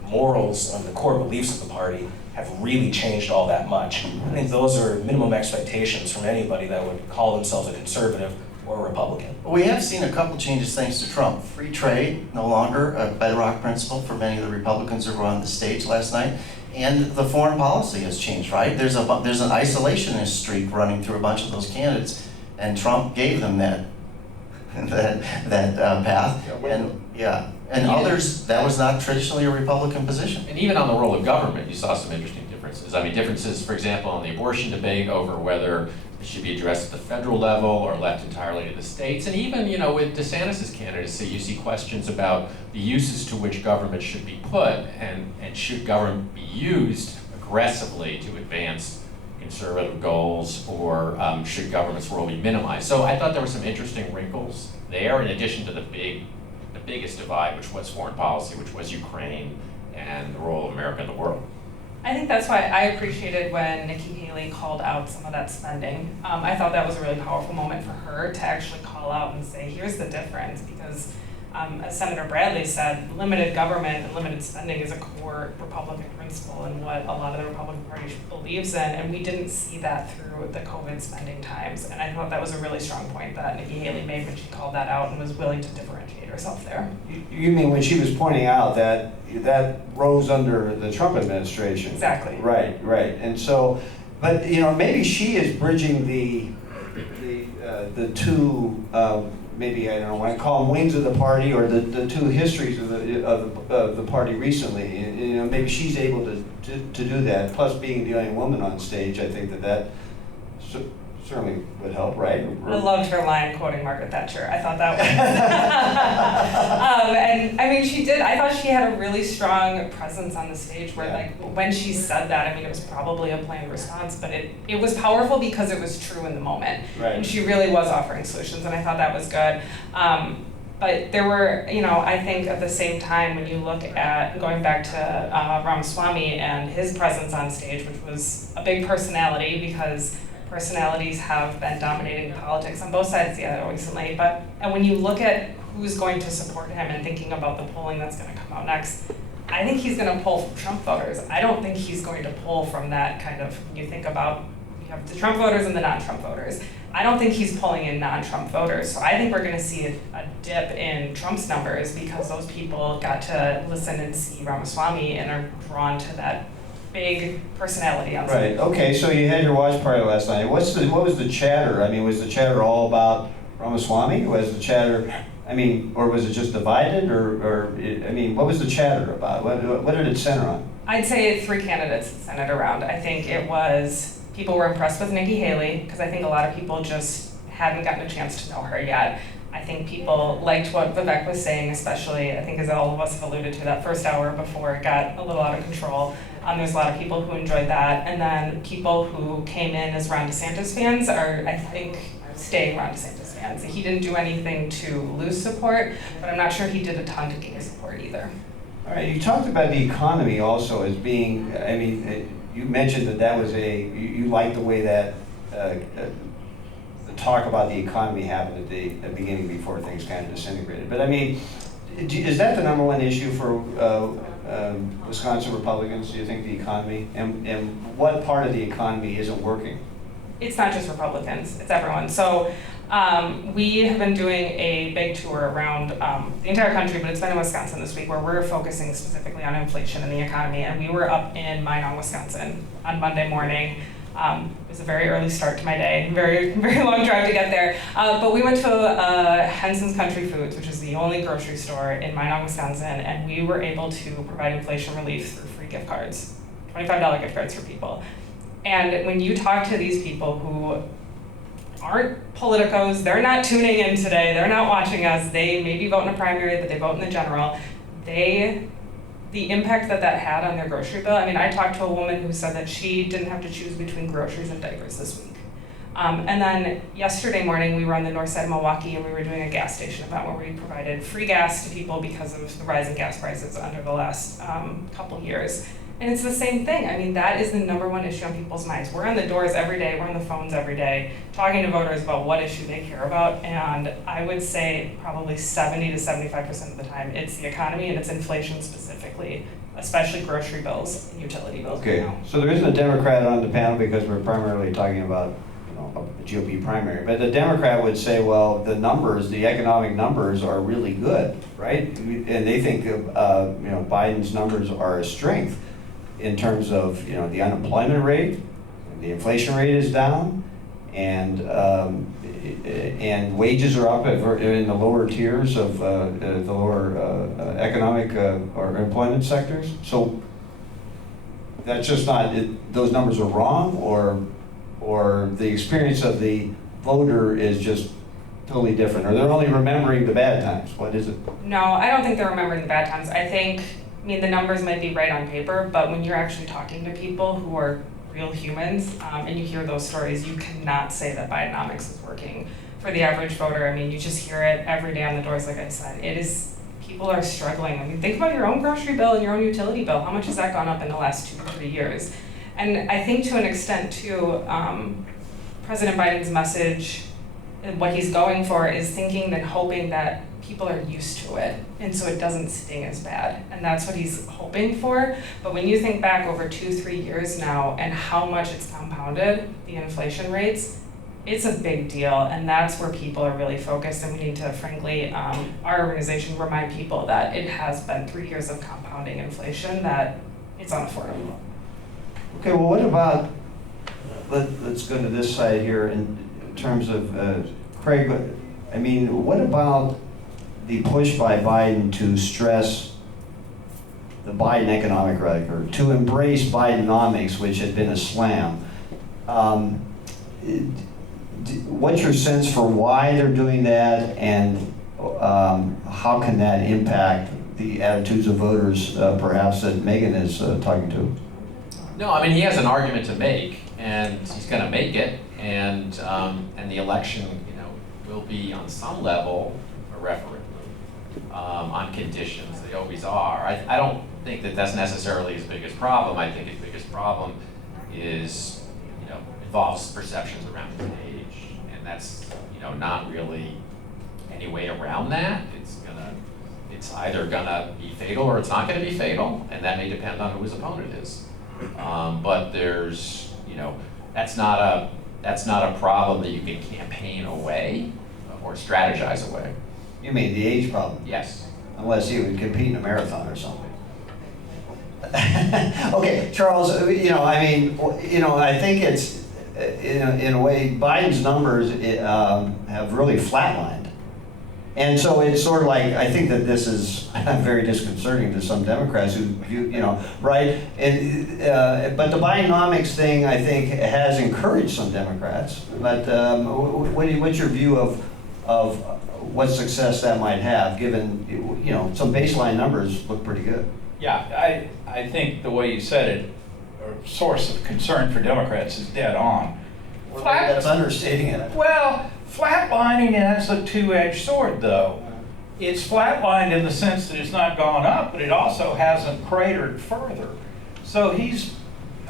morals and the core beliefs of the party have really changed all that much. I think those are minimum expectations from anybody that would call themselves a conservative or a Republican. We have seen a couple changes thanks to Trump. Free trade, no longer a bedrock principle for many of the Republicans who were on the stage last night. And the foreign policy has changed, right? There's an isolationist streak running through a bunch of those candidates, and Trump gave them that path. And others, that was not traditionally a Republican position. And even on the role of government, you saw some interesting differences. I mean, differences, for example, on the abortion debate over whether it should be addressed at the federal level or left entirely to the states. And even, with DeSantis' candidacy, you see questions about the uses to which government should be put, and should government be used aggressively to advance conservative goals, or should government's role be minimized? So I thought there were some interesting wrinkles there, in addition to the biggest divide, which was foreign policy, which was Ukraine and the role of America in the world. I think that's why I appreciated when Nikki Haley called out some of that spending. I thought that was a really powerful moment for her to actually call out and say, here's the difference, because as Senator Bradley said, limited government and limited spending is a core Republican principle and what a lot of the Republican Party believes in, and we didn't see that through the COVID spending times. And I thought that was a really strong point that Nikki Haley made when she called that out and was willing to differentiate herself there. You mean when she was pointing out that rose under the Trump administration? Exactly. Right. And so, but maybe she is bridging the two, maybe, I don't know, I call them wings of the party, or the two histories of the party recently. Maybe she's able to do that. Plus, being the only woman on stage, I think that certainly would help, right? I loved her line quoting Margaret Thatcher. I thought that was, and I mean, she did. I thought she had a really strong presence on the stage where, like, when she said that, I mean, it was probably a planned response, but it was powerful because it was true in the moment. Right. And she really was offering solutions, and I thought that was good. But there were, I think at the same time, when you look at going back to Ramaswamy and his presence on stage, which was a big personality, because personalities have been dominating politics on both sides of the aisle recently, and when you look at who's going to support him and thinking about the polling that's going to come out next, I think he's going to pull from Trump voters. I don't think he's going to pull from that kind of, when you think about, have the Trump voters and the non-Trump voters. I don't think he's pulling in non-Trump voters, so I think we're going to see a dip in Trump's numbers because those people got to listen and see Ramaswamy and are drawn to that big personality on Right, okay, so you had your watch party last night. What was the chatter? I mean, was the chatter all about Ramaswamy? Was the chatter, I mean, or was it just divided, what was the chatter about? What did it center on? I'd say 3 candidates centered around. I think it was, people were impressed with Nikki Haley, because I think a lot of people just hadn't gotten a chance to know her yet. I think people liked what Novak was saying, especially, I think as all of us have alluded to, that first hour before it got a little out of control. There's a lot of people who enjoyed that. And then people who came in as Ron DeSantis fans are, I think, staying Ron DeSantis fans. He didn't do anything to lose support, but I'm not sure he did a ton to gain support either. All right, you talked about the economy also as being, I mean, you mentioned that was you liked the way that the talk about the economy happened at the beginning before things kind of disintegrated. But I mean, is that the number one issue for Wisconsin Republicans, do you think, the economy? And what part of the economy isn't working? It's not just Republicans, it's everyone. So we have been doing a big tour around the entire country, but it's been in Wisconsin this week, where we're focusing specifically on inflation and the economy. And we were up in Minot, Wisconsin on Monday morning. It was a very early start to my day, very, very long drive to get there. But we went to Henson's Country Foods, which is the only grocery store in Minot, Wisconsin, and we were able to provide inflation relief through free gift cards, $25 gift cards for people. And when you talk to these people who aren't politicos, they're not tuning in today, they're not watching us, they maybe vote in a primary, but they vote in the general, the impact that had on their grocery bill. I mean, I talked to a woman who said that she didn't have to choose between groceries and diapers this week. And then yesterday morning, we were on the north side of Milwaukee and we were doing a gas station event where we provided free gas to people because of the rise in gas prices under the last couple years. And it's the same thing. I mean, that is the number one issue on people's minds. We're on the doors every day, we're on the phones every day, talking to voters about what issue they care about. And I would say probably 70 to 75% of the time, it's the economy and it's inflation specifically, especially grocery bills and utility bills. Okay, right now. so there isn't a Democrat on the panel because we're primarily talking about a GOP primary. But the Democrat would say, well, the numbers, the economic numbers are really good, right? And they think Biden's numbers are a strength in terms of the unemployment rate, the inflation rate is down, and wages are up in the lower tiers of the lower economic or employment sectors. So that's just not those numbers are wrong, or the experience of the voter is just totally different, or they're only remembering the bad times. What is it? No, I don't think they're remembering the bad times. I mean, the numbers might be right on paper, but when you're actually talking to people who are real humans, and you hear those stories, you cannot say that Bidenomics is working for the average voter. I mean, you just hear it every day on the doors, like I said. People are struggling. I mean, think about your own grocery bill and your own utility bill. How much has that gone up in the last 2 or 3 years? And I think to an extent, too, President Biden's message, and what he's going for, is thinking and hoping that people are used to it, and so it doesn't sting as bad. And that's what he's hoping for. But when you think back over 2-3 years now and how much it's compounded, the inflation rates, it's a big deal, and that's where people are really focused. And we need to, frankly, our organization, remind people that it has been 3 years of compounding inflation, that it's unaffordable. Okay, well, what about, let's go to this side here in terms of, Craig, I mean, what about the push by Biden to stress the Biden economic record, to embrace Bidenomics, which had been a slam? What's your sense for why they're doing that, and how can that impact the attitudes of voters, perhaps, that Megan is talking to? No, I mean, he has an argument to make, and he's going to make it, and the election, will be on some level a referendum on conditions. They always are. I don't think that that's necessarily his biggest problem. I think his biggest problem is, involves perceptions around his age, and that's, not really any way around that. It's either gonna be fatal or it's not gonna be fatal, and that may depend on who his opponent is. But there's, That's not a problem that you can campaign away or strategize away. You mean the age problem? Yes. Unless he would compete in a marathon or something. Okay, Charles, I think it's, in a way, Biden's numbers have really flatlined. And so it's sort of like, I think that this is very disconcerting to some Democrats who, right? And, but the Bidenomics thing, I think, has encouraged some Democrats. But what's your view of what success that might have, given, some baseline numbers look pretty good? Yeah, I think the way you said it, a source of concern for Democrats is dead on. Well, that's understating it. Well, flatlining has a two-edged sword, though. It's flatlined in the sense that it's not gone up, but it also hasn't cratered further. So he's,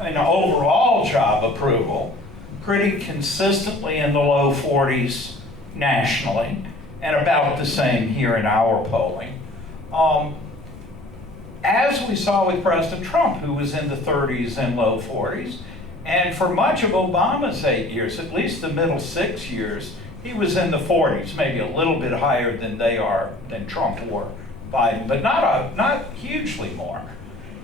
in overall job approval, pretty consistently in the low 40s nationally, and about the same here in our polling. As we saw with President Trump, who was in the 30s and low 40s, and for much of Obama's 8 years, at least the middle 6 years, he was in the 40s, maybe a little bit higher than Trump or Biden, but not hugely more.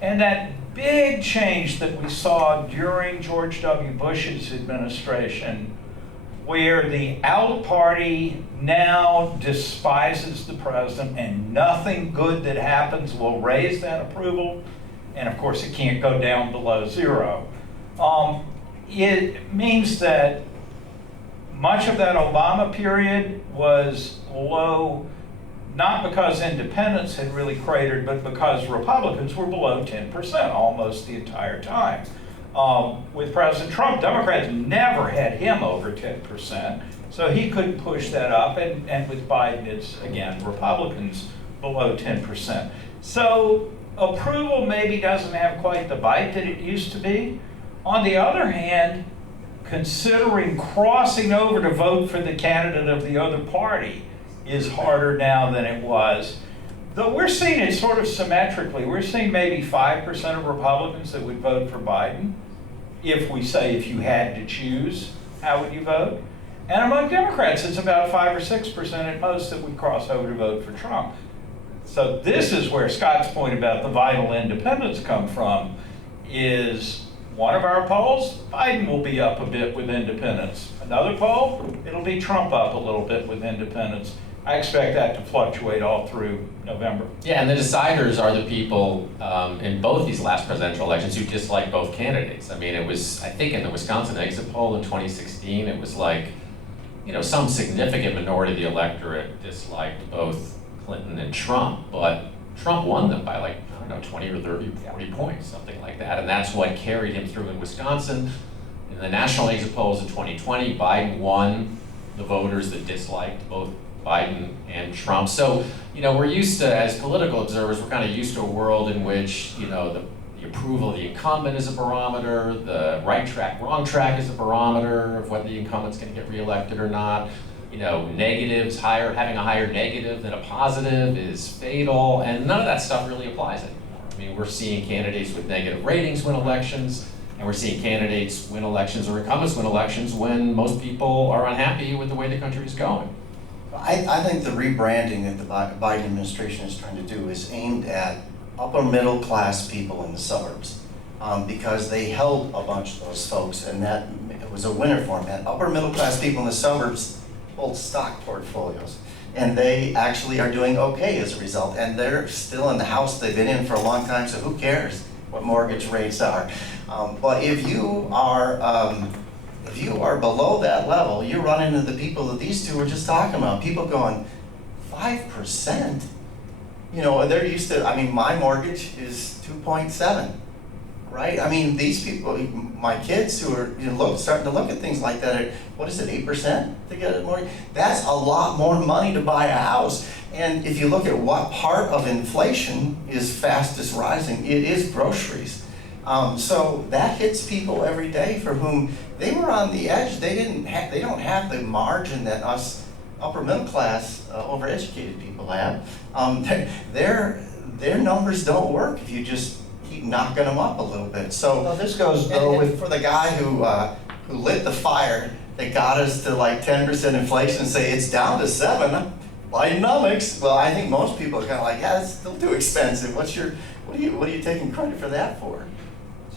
And that big change that we saw during George W. Bush's administration, where the out party now despises the president and nothing good that happens will raise that approval, and of course it can't go down below zero. It means that much of that Obama period was low, not because independents had really cratered, but because Republicans were below 10% almost the entire time. With President Trump, Democrats never had him over 10%, so he couldn't push that up, and with Biden, it's, again, Republicans below 10%. So approval maybe doesn't have quite the bite that it used to be. On the other hand, considering crossing over to vote for the candidate of the other party is harder now than it was. Though we're seeing it sort of symmetrically. We're seeing maybe 5% of Republicans that would vote for Biden. If you had to choose, how would you vote? And among Democrats, it's about 5 or 6% at most that would cross over to vote for Trump. So this is where Scott's point about the vital independents come from, is one of our polls, Biden will be up a bit with independents. Another poll, it'll be Trump up a little bit with independents. I expect that to fluctuate all through November. Yeah, and the deciders are the people in both these last presidential elections who dislike both candidates. I mean, it was, I think in the Wisconsin exit poll in 2016, it was like, some significant minority of the electorate disliked both Clinton and Trump, but Trump won them by 20 or 30, 40 points, something like that. And that's what carried him through in Wisconsin. In the national exit polls in 2020, Biden won the voters that disliked both Biden and Trump. So, we're used to, as political observers, we're kind of used to a world in which, the approval of the incumbent is a barometer, the right track, wrong track is a barometer of whether the incumbent's going to get reelected or not. Negatives, having a higher negative than a positive is fatal, and none of that stuff really applies anymore. I mean, we're seeing candidates with negative ratings win elections, and we're seeing candidates win elections or incumbents win elections when most people are unhappy with the way the country is going. I think the rebranding that the Biden administration is trying to do is aimed at upper middle class people in the suburbs, because they held a bunch of those folks, and that it was a winner for them. And upper middle class people in the suburbs hold stock portfolios, and they actually are doing okay as a result, and they're still in the house they've been in for a long time, so who cares what mortgage rates are. But if you are below that level, you run into the people that these two were just talking about, people going, 5%? They're used to, my mortgage is 2.7, right? I mean, these people, my kids who are starting to look at things like that, what is it, 8% to get a mortgage? That's a lot more money to buy a house. And if you look at what part of inflation is fastest rising, it is groceries. So that hits people every day for whom they were on the edge. They don't have the margin that us upper middle class, overeducated people have. Their numbers don't work if you just keep knocking them up a little bit. So this goes though with for the guy who who lit the fire that got us to like 10% inflation and say it's down to 7%. Bidenomics. Well, I think most people are kind of like, yeah, it's still too expensive. What are you taking credit for that for?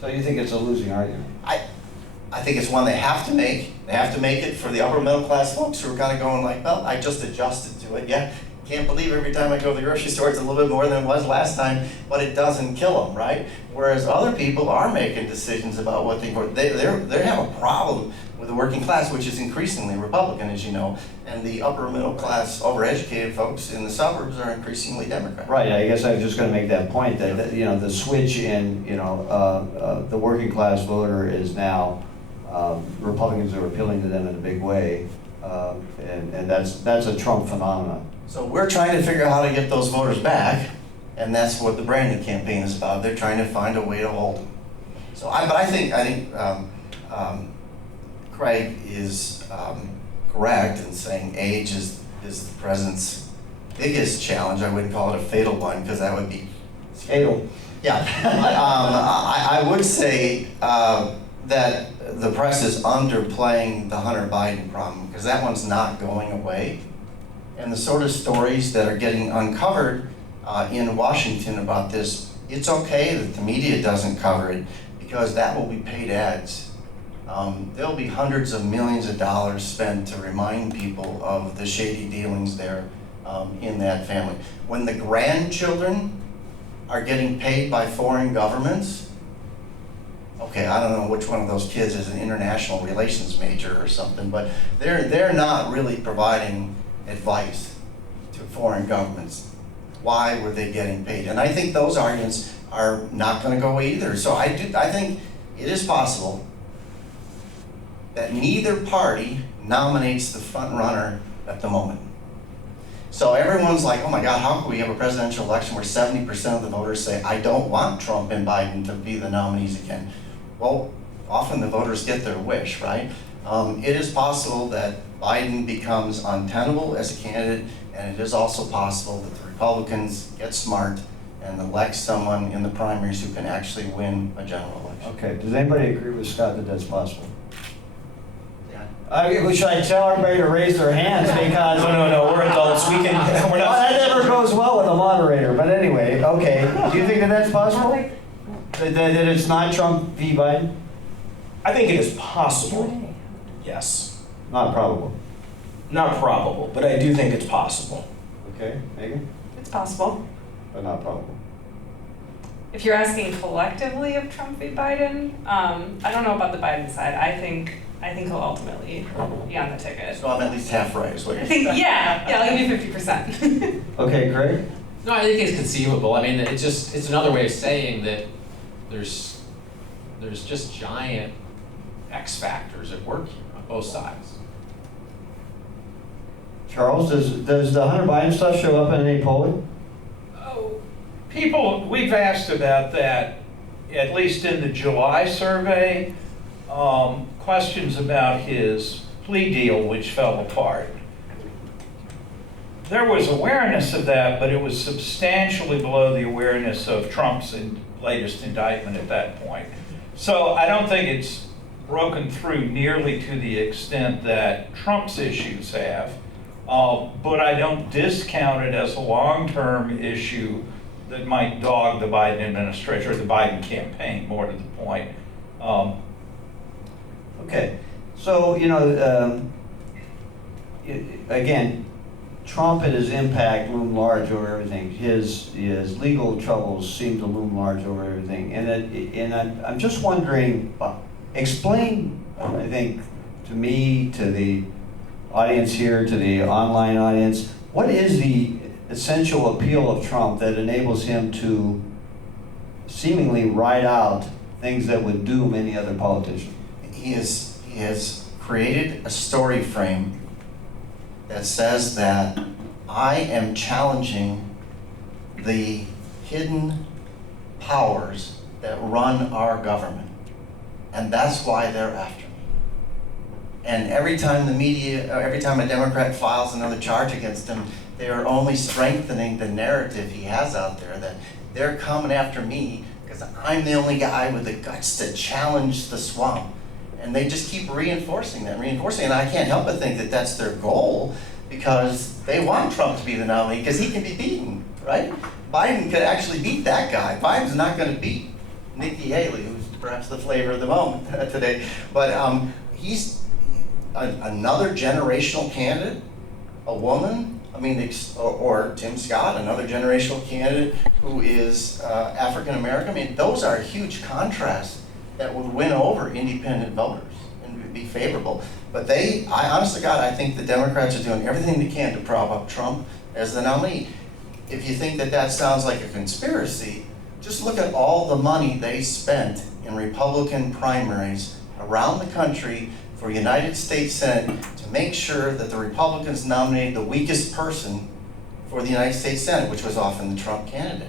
So you think it's a losing argument? I think it's one they have to make. They have to make it for the upper middle class folks who are kind of going like, well, I just adjusted to it. Yeah, can't believe every time I go to the grocery store it's a little bit more than it was last time, but it doesn't kill them, right? Whereas other people are making decisions about what they have a problem with the working class, which is increasingly Republican, as you know, and the upper middle class, overeducated folks in the suburbs are increasingly Democrat. Right, I guess I was just gonna make that point, that you know, the switch in, you know, the working class voter is now, Republicans are appealing to them in a big way, and that's a Trump phenomenon. So we're trying to figure out how to get those voters back, and that's what the branding campaign is about. They're trying to find a way to hold them. So I think Craig is correct in saying age is the president's biggest challenge. I wouldn't call it a fatal one, because that would be Fatal. yeah. I would say that the press is underplaying the Hunter Biden problem, because that one's not going away. And the sort of stories that are getting uncovered in Washington about this, it's okay that the media doesn't cover it, because that will be paid ads. There'll be hundreds of millions of dollars spent to remind people of the shady dealings there in that family. When the grandchildren are getting paid by foreign governments, okay, I don't know which one of those kids is an international relations major or something, but they're not really providing advice to foreign governments. Why were they getting paid? And I think those arguments are not going to go away either. So I think it is possible that neither party nominates the front runner at the moment. So everyone's like, oh my God, how can we have a presidential election where 70% of the voters say, I don't want Trump and Biden to be the nominees again? Well, often the voters get their wish, right? It is possible that Biden becomes untenable as a candidate, and it is also possible that the Republicans get smart and elect someone in the primaries who can actually win a general election. Okay, does anybody agree with Scott that that's possible? Yeah. Should I tell everybody to raise their hands because? No, we're adults, we're Well, not. that never goes well with a moderator, but anyway, okay. Do you think that that's possible? That it's not Trump v. Biden? I think it is possible, yes. Not probable. Not probable, but I do think it's possible. Okay, Megan? It's possible. But not probable. If you're asking collectively of Trump v. Biden, I don't know about the Biden side. I think he'll ultimately be on the ticket. So I'm at least half right, is what I you're think, saying. yeah, I'll give you 50%. Okay, Craig? No, I think it's conceivable. I mean, it's another way of saying that there's just giant X factors at work here on both sides. Charles, does the Hunter Biden stuff show up in any polling? We've asked about that, at least in the July survey, questions about his plea deal, which fell apart. There was awareness of that, but it was substantially below the awareness of Trump's latest indictment at that point. So I don't think it's broken through nearly to the extent that Trump's issues have, but I don't discount it as a long-term issue that might dog the Biden administration or the Biden campaign, more to the point. Okay, so, you know, again, Trump and his impact loom large over everything. His legal troubles seem to loom large over everything. And I'm just wondering, explain, I think, to me, to the audience here, to the online audience, what is the essential appeal of Trump that enables him to seemingly ride out things that would doom any other politician? He has created a story frame that says that I am challenging the hidden powers that run our government, and that's why they're after me. And every time every time a Democrat files another charge against him, they are only strengthening the narrative he has out there that they're coming after me because I'm the only guy with the guts to challenge the swamp. And they just keep reinforcing that, and I can't help but think that that's their goal, because they want Trump to be the nominee, because he can be beaten, right? Biden could actually beat that guy. Biden's not going to beat Nikki Haley, who's perhaps the flavor of the moment today. But he's another generational candidate, a woman. I mean, or Tim Scott, another generational candidate who is African American. I mean, those are huge contrasts that would win over independent voters and would be favorable. But I honestly, God, I think the Democrats are doing everything they can to prop up Trump as the nominee. If you think that that sounds like a conspiracy, just look at all the money they spent in Republican primaries around the country for United States Senate to make sure that the Republicans nominated the weakest person for the United States Senate, which was often the Trump candidate.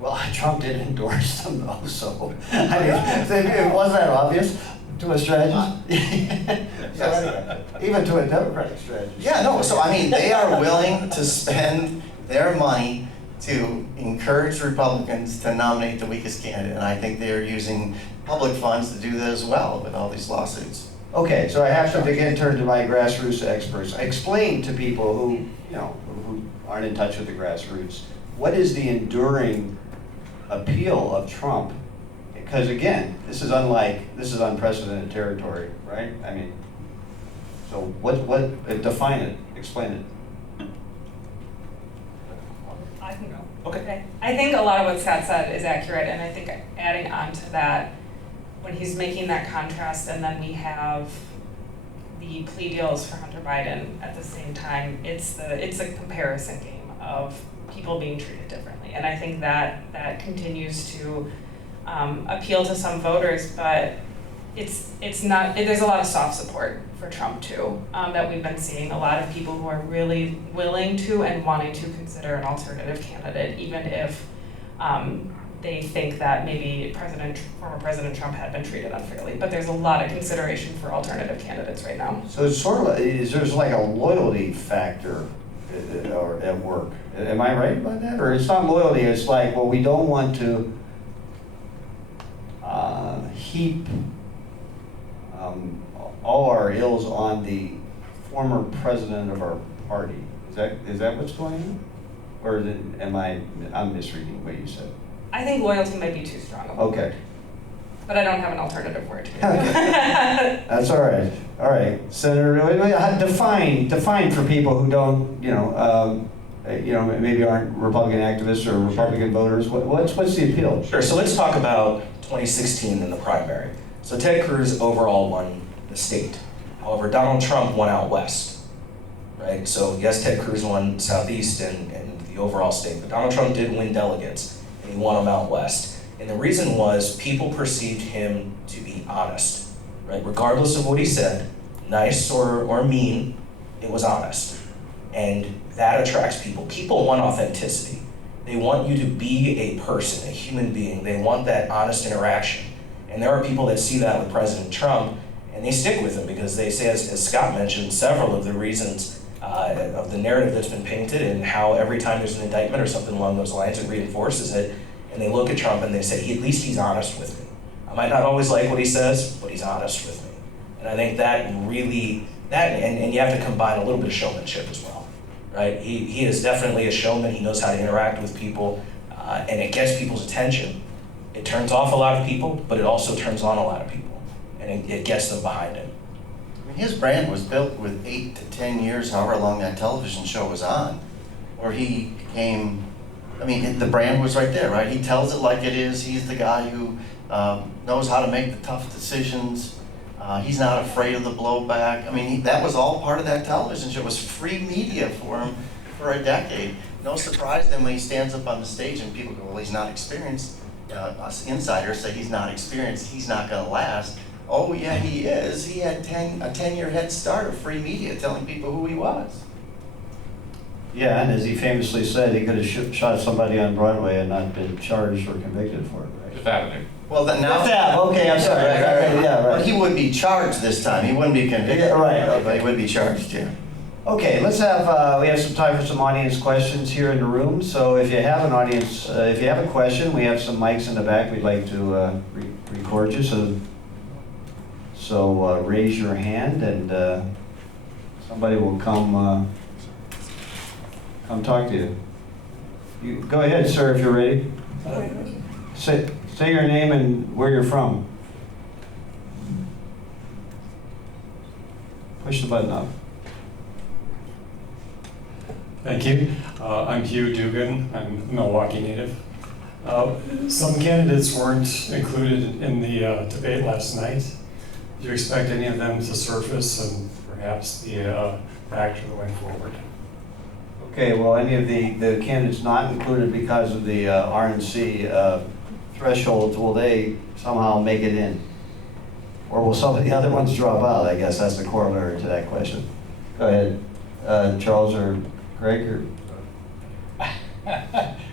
Well, Trump did endorse them though, so, I mean, it wasn't that obvious to a strategist? Even to a Democratic strategist. Yeah, no, so I mean, they are willing to spend their money to encourage Republicans to nominate the weakest candidate, and I think they're using public funds to do that as well with all these lawsuits. Okay, so I have to again turn to my grassroots experts. Explain to people who, who aren't in touch with the grassroots, what is the enduring appeal of Trump? Because again, this is unprecedented territory, right? I mean, so what, define it, explain it. I can go. Okay. I think a lot of what Scott said is accurate, and I think adding on to that, when he's making that contrast, and then we have the plea deals for Hunter Biden at the same time, it's a comparison game of people being treated differently, and I think that continues to appeal to some voters, but it's not. There's a lot of soft support for Trump too that we've been seeing. A lot of people who are really willing to and wanting to consider an alternative candidate, even if they think that maybe former President Trump had been treated unfairly. But there's a lot of consideration for alternative candidates right now. So it's sort of there's like a loyalty factor at work. Am I right about that? Or it's not loyalty, it's like, well, we don't want to heap all our ills on the former president of our party. Is that what's going on? Or I'm misreading what you said? I think loyalty might be too strong of a Okay. word, but I don't have an alternative word. Okay. That's all right. All right, Senator, define for people who don't, maybe aren't Republican activists or Republican voters. What's the appeal? Sure, so let's talk about 2016 in the primary. So Ted Cruz overall won the state. However, Donald Trump won out west, right? So yes, Ted Cruz won southeast and the overall state, but Donald Trump did win delegates, and he won them out west. And the reason was people perceived him to be honest, right? Regardless of what he said, nice or mean, it was honest. And that attracts people. People want authenticity. They want you to be a person, a human being. They want that honest interaction. And there are people that see that with President Trump, and they stick with him because they say, as Scott mentioned, several of the reasons of the narrative that's been painted and how every time there's an indictment or something along those lines, it reinforces it. And they look at Trump and they say, at least he's honest with me. I might not always like what he says, but he's honest with me. And I think that really, and you have to combine a little bit of showmanship as well, right? He is definitely a showman. He knows how to interact with people, and it gets people's attention. It turns off a lot of people, but it also turns on a lot of people, and it gets them behind him. I mean, his brand was built with 8 to 10 years, however long that television show was on, where he became, the brand was right there, right? He tells it like it is. He's the guy who knows how to make the tough decisions. He's not afraid of the blowback. That was all part of that television show. It was free media for him for a decade. No surprise then when he stands up on the stage and people go, well, he's not experienced. Us insiders say he's not experienced, he's not going to last. Oh yeah, he is. He had a 10-year head start of free media telling people who he was. Yeah, and as he famously said, he could have shot somebody on Broadway and not been charged or convicted for it, right? Fifth Avenue. Well, then now. Okay, I'm sorry. Right. Yeah, right. But he would be charged this time. He wouldn't be convicted. Yeah, right. But he would be charged, yeah. Okay, we have some time for some audience questions here in the room. So if you have if you have a question, we have some mics in the back. We'd like to record you. So So raise your hand and somebody will come talk to you. Go ahead, sir, if you're ready. Say your name and where you're from. Push the button up. Thank you. I'm Hugh Dugan. I'm a Milwaukee native. Some candidates weren't included in the debate last night. Do you expect any of them to surface and perhaps be a factor going forward? Okay, well, any of the candidates not included because of the RNC thresholds, will they somehow make it in? Or will some of the other ones drop out? I guess that's the corollary to that question. Go ahead, Charles or Greg or...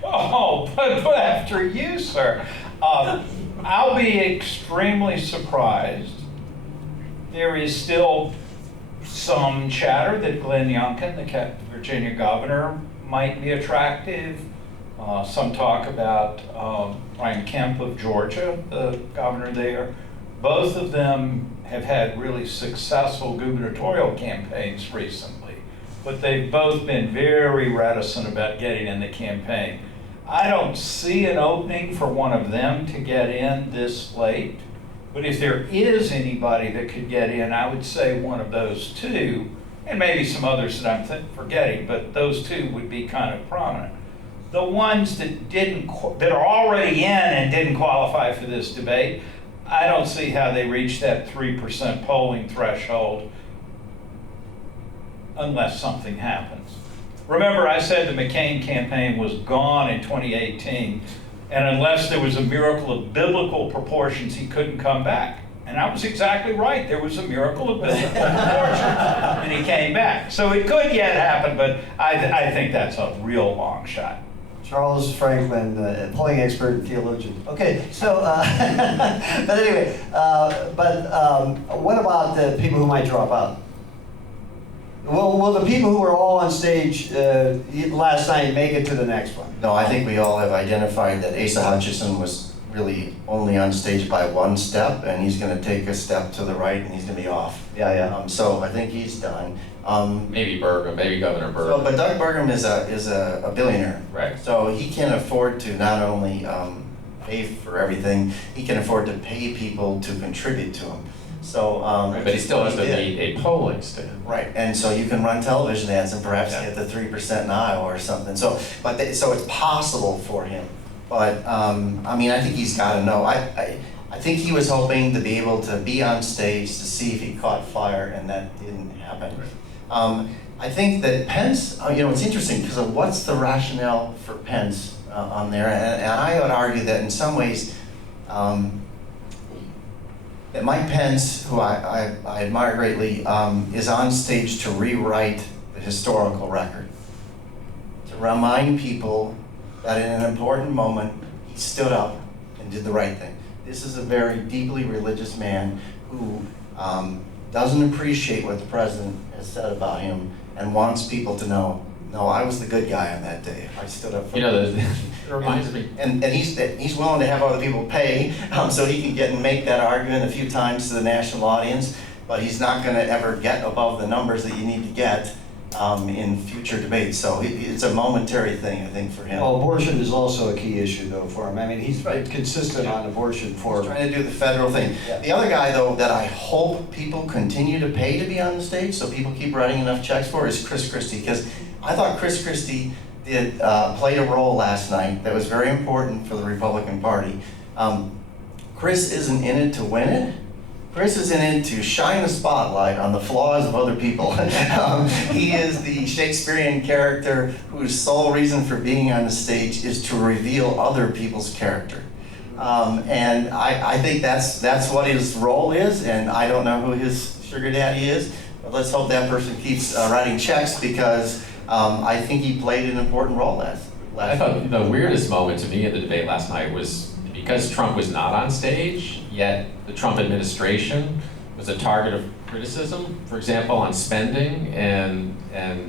Oh, but after you, sir. I'll be extremely surprised. There is still some chatter that Glenn Youngkin, the Virginia governor, might be attractive. Some talk about Brian Kemp of Georgia, the governor there. Both of them have had really successful gubernatorial campaigns recently, but they've both been very reticent about getting in the campaign. I don't see an opening for one of them to get in this late, but if there is anybody that could get in, I would say one of those two, and maybe some others that I'm forgetting, but those two would be kind of prominent. The ones that that are already in and didn't qualify for this debate, I don't see how they reach that 3% polling threshold unless something happens. Remember, I said the McCain campaign was gone in 2018, and unless there was a miracle of biblical proportions, he couldn't come back. And I was exactly right. There was a miracle of biblical proportions, and he came back. So it could yet happen, but I think that's a real long shot. Charles Franklin, polling expert and theologian. Okay, so, but anyway, what about the people who might drop out? Will the people who were all on stage last night make it to the next one? No, I think we all have identified that Asa Hutchinson was really only on stage by one step, and he's going to take a step to the right, and he's going to be off. Yeah. So I think he's done. Maybe Burgum, maybe Governor Burgum. But Doug Burgum is a billionaire, Right. So he can afford to not only pay for everything, he can afford to pay people to contribute to him. So, Right, but he still has to meet a polling standard. right, and so you can run television ads and perhaps get the 3% in Iowa or something. So, so it's possible for him. But I mean, I think he's got to know. I think he was hoping to be able to be on stage to see if he caught fire, and that didn't happen. I think that Pence, it's interesting because of what's the rationale for Pence on there, and I would argue that in some ways. That Mike Pence, who I admire greatly, is on stage to rewrite the historical record. To remind people that in an important moment, he stood up and did the right thing. This is a very deeply religious man who doesn't appreciate what the president has said about him and wants people to know, no, I was the good guy on that day. I stood up for It reminds me. And he's willing to have other people pay so he can get and make that argument a few times to the national audience, but he's not going to ever get above the numbers that you need to get in future debates. So it's a momentary thing, I think, for him. Well, abortion is also a key issue, though, for him. I mean, he's consistent on abortion for... He's trying to do the federal thing. Yeah. The other guy, though, that I hope people continue to pay to be on the stage, so people keep writing enough checks for, is Chris Christie, because I thought Chris Christie played a role last night that was very important for the Republican Party. Chris isn't in it to win it. Chris is in it to shine the spotlight on the flaws of other people. He is the Shakespearean character whose sole reason for being on the stage is to reveal other people's character. And I think that's what his role is, and I don't know who his sugar daddy is, but let's hope that person keeps writing checks, because I think he played an important role last I thought the weirdest moment to me in the debate last night was because Trump was not on stage, yet the Trump administration was a target of criticism, for example, on spending and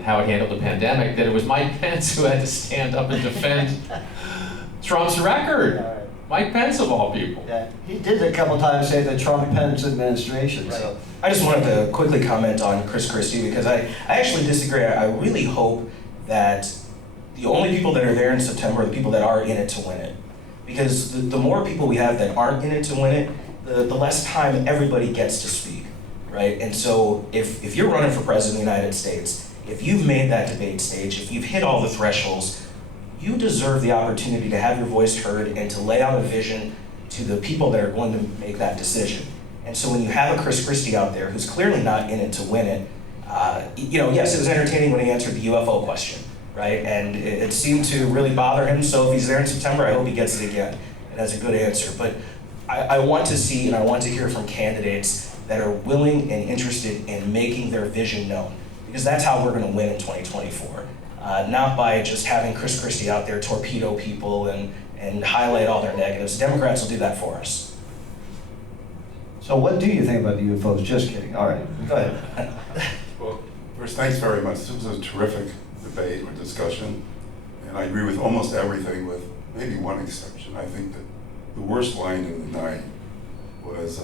how it handled the pandemic, that it was Mike Pence who had to stand up and defend Trump's record. Mike Pence of all people. Yeah, he did a couple times say the Trump-Pence administration, so. I just wanted to quickly comment on Chris Christie because I actually disagree. I really hope that the only people that are there in September are the people that are in it to win it. Because the more people we have that aren't in it to win it, the less time everybody gets to speak, right? And so if you're running for president of the United States, if you've made that debate stage, if you've hit all the thresholds, you deserve the opportunity to have your voice heard and to lay out a vision to the people that are going to make that decision. And so when you have a Chris Christie out there who's clearly not in it to win it, yes, it was entertaining when he answered the UFO question, right? And it seemed to really bother him, so if he's there in September, I hope he gets it again and has a good answer. But I want to see and I want to hear from candidates that are willing and interested in making their vision known, because that's how we're going to win in 2024. Not by just having Chris Christie out there torpedo people and highlight all their negatives. Democrats will do that for us. So what do you think about the UFOs? Just kidding. All right, go ahead. Well, first, thanks very much. This was a terrific debate or discussion, and I agree with almost everything with maybe one exception. I think that the worst line of the night was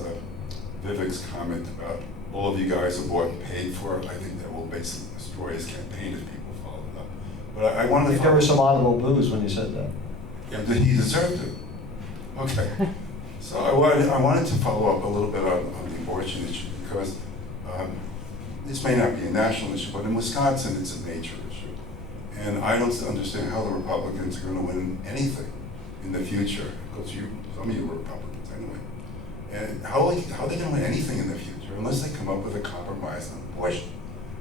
Vivek's comment about all of you guys are bought and paid for it. I think that will basically destroy his campaign if people follow it up. But I wanted I to think there was some audible boos when you said that. Yeah, he deserved it. Okay. So I wanted to follow up a little bit on the abortion issue because this may not be a national issue, but in Wisconsin it's a major issue. And I don't understand how the Republicans are going to win anything in the future, because some of you are Republicans anyway. And how are they going to win anything in the future unless they come up with a compromise on abortion?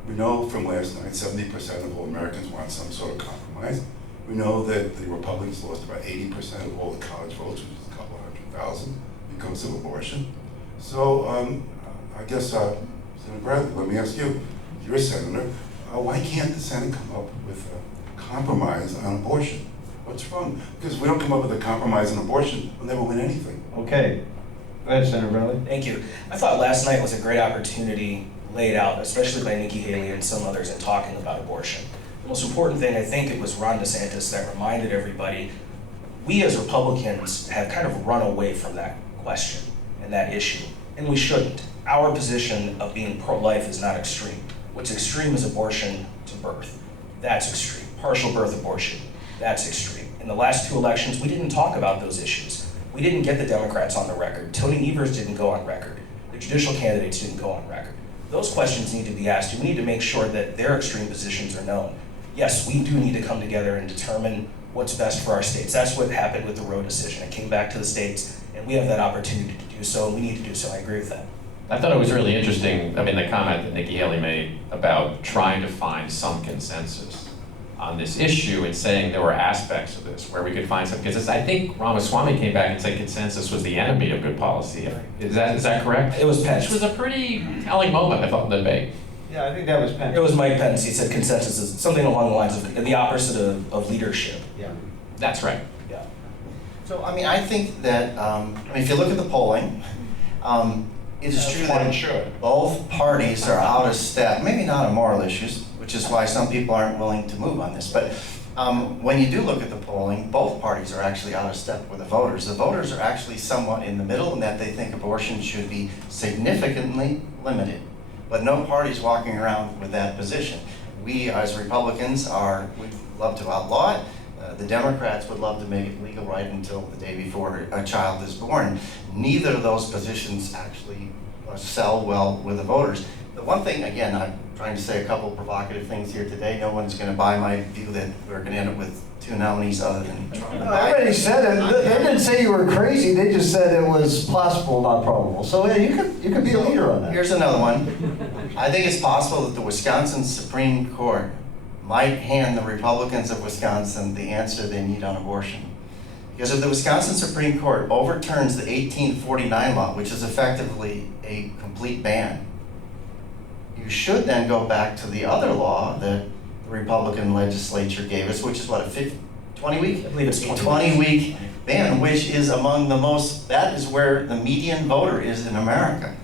We know from last night 70% of all Americans want some sort of compromise. We know that the Republicans lost about 80% of all the college votes, which is a couple 100,000, because of abortion. So I guess, Senator Bradley, let me ask you, you're a senator, why can't the Senate come up with a compromise on abortion? What's wrong? Because if we don't come up with a compromise on abortion, we'll never win anything. Okay. Go ahead, Senator Bradley. Thank you. I thought last night was a great opportunity laid out, especially by Nikki Haley and some others, in talking about abortion. The most important thing, I think it was Ron DeSantis that reminded everybody, we as Republicans have kind of run away from that question and that issue, and we shouldn't. Our position of being pro-life is not extreme. What's extreme is abortion to birth. That's extreme. Partial birth abortion, that's extreme. In the last two elections, we didn't talk about those issues. We didn't get the Democrats on the record. Tony Evers didn't go on record. The judicial candidates didn't go on record. Those questions need to be asked. We need to make sure that their extreme positions are known. Yes, we do need to come together and determine what's best for our states. That's what happened with the Roe decision. It came back to the states, and we have that opportunity to do so, and we need to do so. I agree with that. I thought it was really interesting, the comment that Nikki Haley made about trying to find some consensus on this issue and saying there were aspects of this where we could find some consensus. I think Ramaswamy came back and said consensus was the enemy of good policy. Is that correct? It was Pence. Which was a pretty telling moment, I thought, in the debate. Yeah, I think that was Pence. It was Mike Pence. He said consensus is something along the lines of the opposite of leadership. Yeah. That's right. Yeah. So, I think that, if you look at the polling, it is true that both parties are out of step, maybe not on moral issues, which is why some people aren't willing to move on this, but when you do look at the polling, both parties are actually out of step with the voters. The voters are actually somewhat in the middle in that they think abortion should be significantly limited, but no party's walking around with that position. We, as Republicans, we'd love to outlaw it. The Democrats would love to make it legal right until the day before a child is born. Neither of those positions actually sell well with the voters. The one thing, again, I'm trying to say a couple provocative things here today. No one's going to buy my view that we're going to end up with two nominees other than Trump and Biden. I already said it. They didn't say you were crazy. They just said it was possible, not probable. So yeah, you could be a leader on that. Here's another one. I think it's possible that the Wisconsin Supreme Court might hand the Republicans of Wisconsin the answer they need on abortion. Because if the Wisconsin Supreme Court overturns the 1849 law, which is effectively a complete ban, you should then go back to the other law that the Republican legislature gave us, which is what, 20-week? I believe it's 20-week ban, which is among the most, that is where the median voter is in America.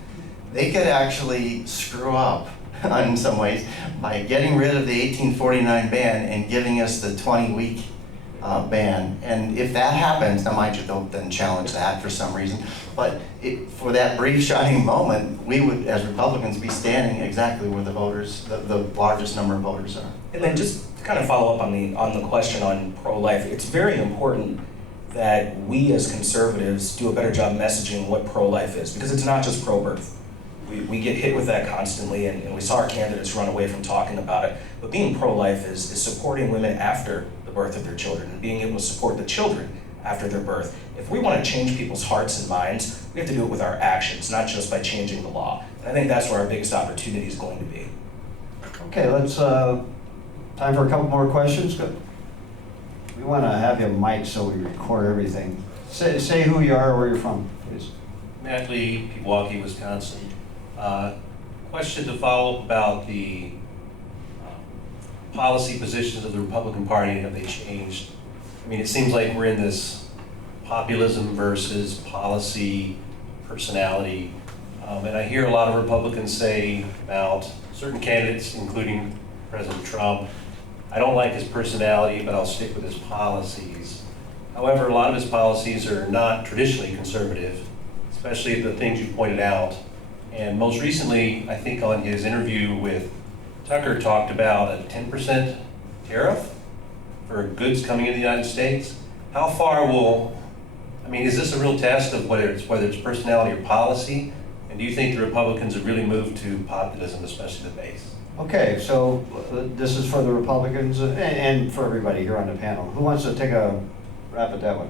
They could actually screw up in some ways by getting rid of the 1849 ban and giving us the 20-week ban. And if that happens, now mind you, they'll then challenge that for some reason, but for that brief shining moment, we would, as Republicans, be standing exactly where the voters, the largest number of voters are. And then just to kind of follow up on the question on pro-life, it's very important that we as conservatives do a better job messaging what pro-life is, because it's not just pro-birth. We get hit with that constantly, and we saw our candidates run away from talking about it. But being pro-life is supporting women after the birth of their children, and being able to support the children after their birth. If we want to change people's hearts and minds, we have to do it with our actions, not just by changing the law. And I think that's where our biggest opportunity is going to be. Okay, let's, time for a couple more questions. Good. We want to have you mic so we record everything. Say who you are or where you're from, please. Matt Lee, Milwaukee, Wisconsin. Question to follow up about the policy positions of the Republican Party. Have they changed? I mean, it seems like we're in this populism versus policy personality. And I hear a lot of Republicans say about certain candidates, including President Trump, I don't like his personality, but I'll stick with his policies. However, a lot of his policies are not traditionally conservative, especially the things you pointed out. And most recently, I think on his interview with Tucker, talked about a 10% tariff for goods coming into the United States. How far will, I mean, is this a real test of whether it's personality or policy? And do you think the Republicans have really moved to populism, especially the base? Okay, so this is for the Republicans and for everybody here on the panel. Who wants to take a wrap at that one?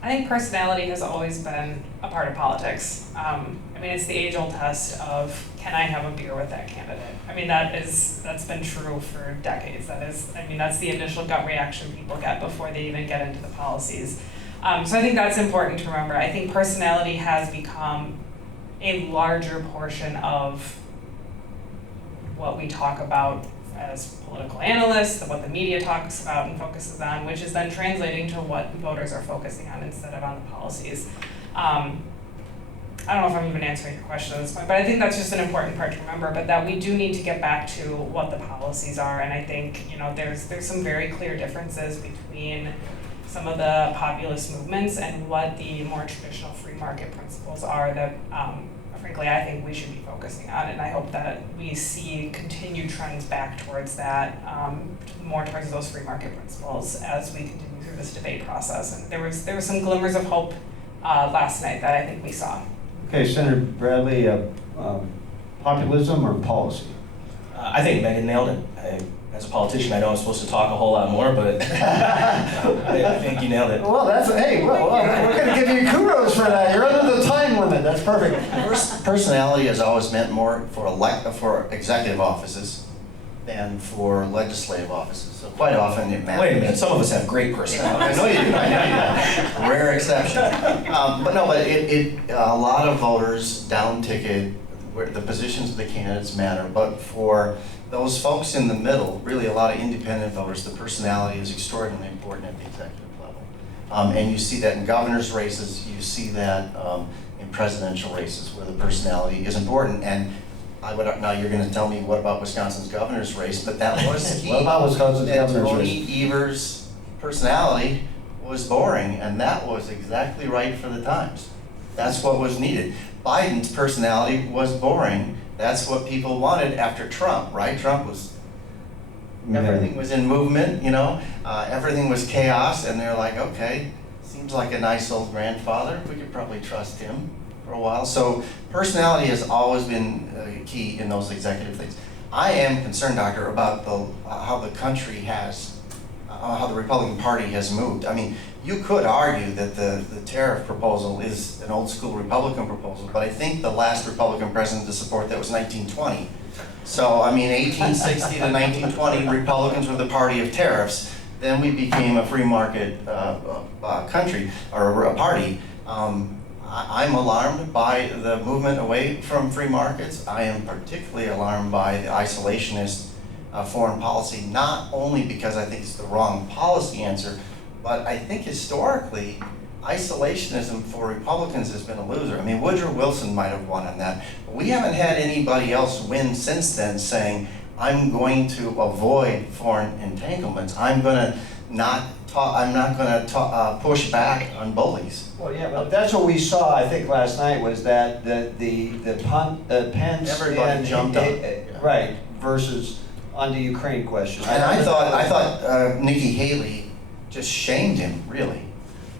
I think personality has always been a part of politics. I mean, it's the age-old test of, can I have a beer with that candidate? I mean, that's been true for decades. That's the initial gut reaction people get before they even get into the policies. So I think that's important to remember. I think personality has become a larger portion of what we talk about as political analysts, what the media talks about and focuses on, which is then translating to what voters are focusing on instead of on the policies. I don't know if I'm even answering your question at this point, but I think that's just an important part to remember, but that we do need to get back to what the policies are, and I think there's some very clear differences between some of the populist movements and what the more traditional free market principles are that frankly, I think we should be focusing on, and I hope that we see continued trends back towards that, more towards those free market principles as we continue through this debate process. And there was some glimmers of hope last night that I think we saw. Okay, Senator Bradley, populism or policy? I think Megan nailed it. As a politician, I know I'm supposed to talk a whole lot more, but I think you nailed it. Well, we're going to give you kudos for that. You're under the time limit. That's perfect. Personality has always meant more for executive offices than for legislative offices. So quite often it matters. Wait a minute, some of us have great personalities. I know you do. Rare exception. But a lot of voters down ticket where the positions of the candidates matter. But for those folks in the middle, really a lot of independent voters, the personality is extraordinarily important at the executive level. And you see that in governor's races, you see that in presidential races where the personality is important. And now you're going to tell me what about Wisconsin's governor's race, but that was key. What about Wisconsin's governor's race? Tony Evers' personality was boring, and that was exactly right for the times. That's what was needed. Biden's personality was boring. That's what people wanted after Trump, right? Trump was, everything was in movement, everything was chaos, and they're like, okay, seems like a nice old grandfather. We could probably trust him for a while. So personality has always been key in those executive things. I am concerned, Doctor, about how the country has, how the Republican Party has moved. I mean, you could argue that the tariff proposal is an old school Republican proposal, but I think the last Republican president to support that was 1920. So, I mean, 1860 to 1920, Republicans were the party of tariffs. Then we became a free market country, or a party. I'm alarmed by the movement away from free markets. I am particularly alarmed by the isolationist foreign policy, not only because I think it's the wrong policy answer, but I think historically, isolationism for Republicans has been a loser. I mean, Woodrow Wilson might have won on that, but we haven't had anybody else win since then saying, I'm going to avoid foreign entanglements. I'm going to not talk. I'm not going to push back on bullies. Well, yeah, but that's what we saw, I think, last night, was that the Pence Everybody and jumped up. right, versus on the Ukraine question. And I thought Nikki Haley just shamed him, really.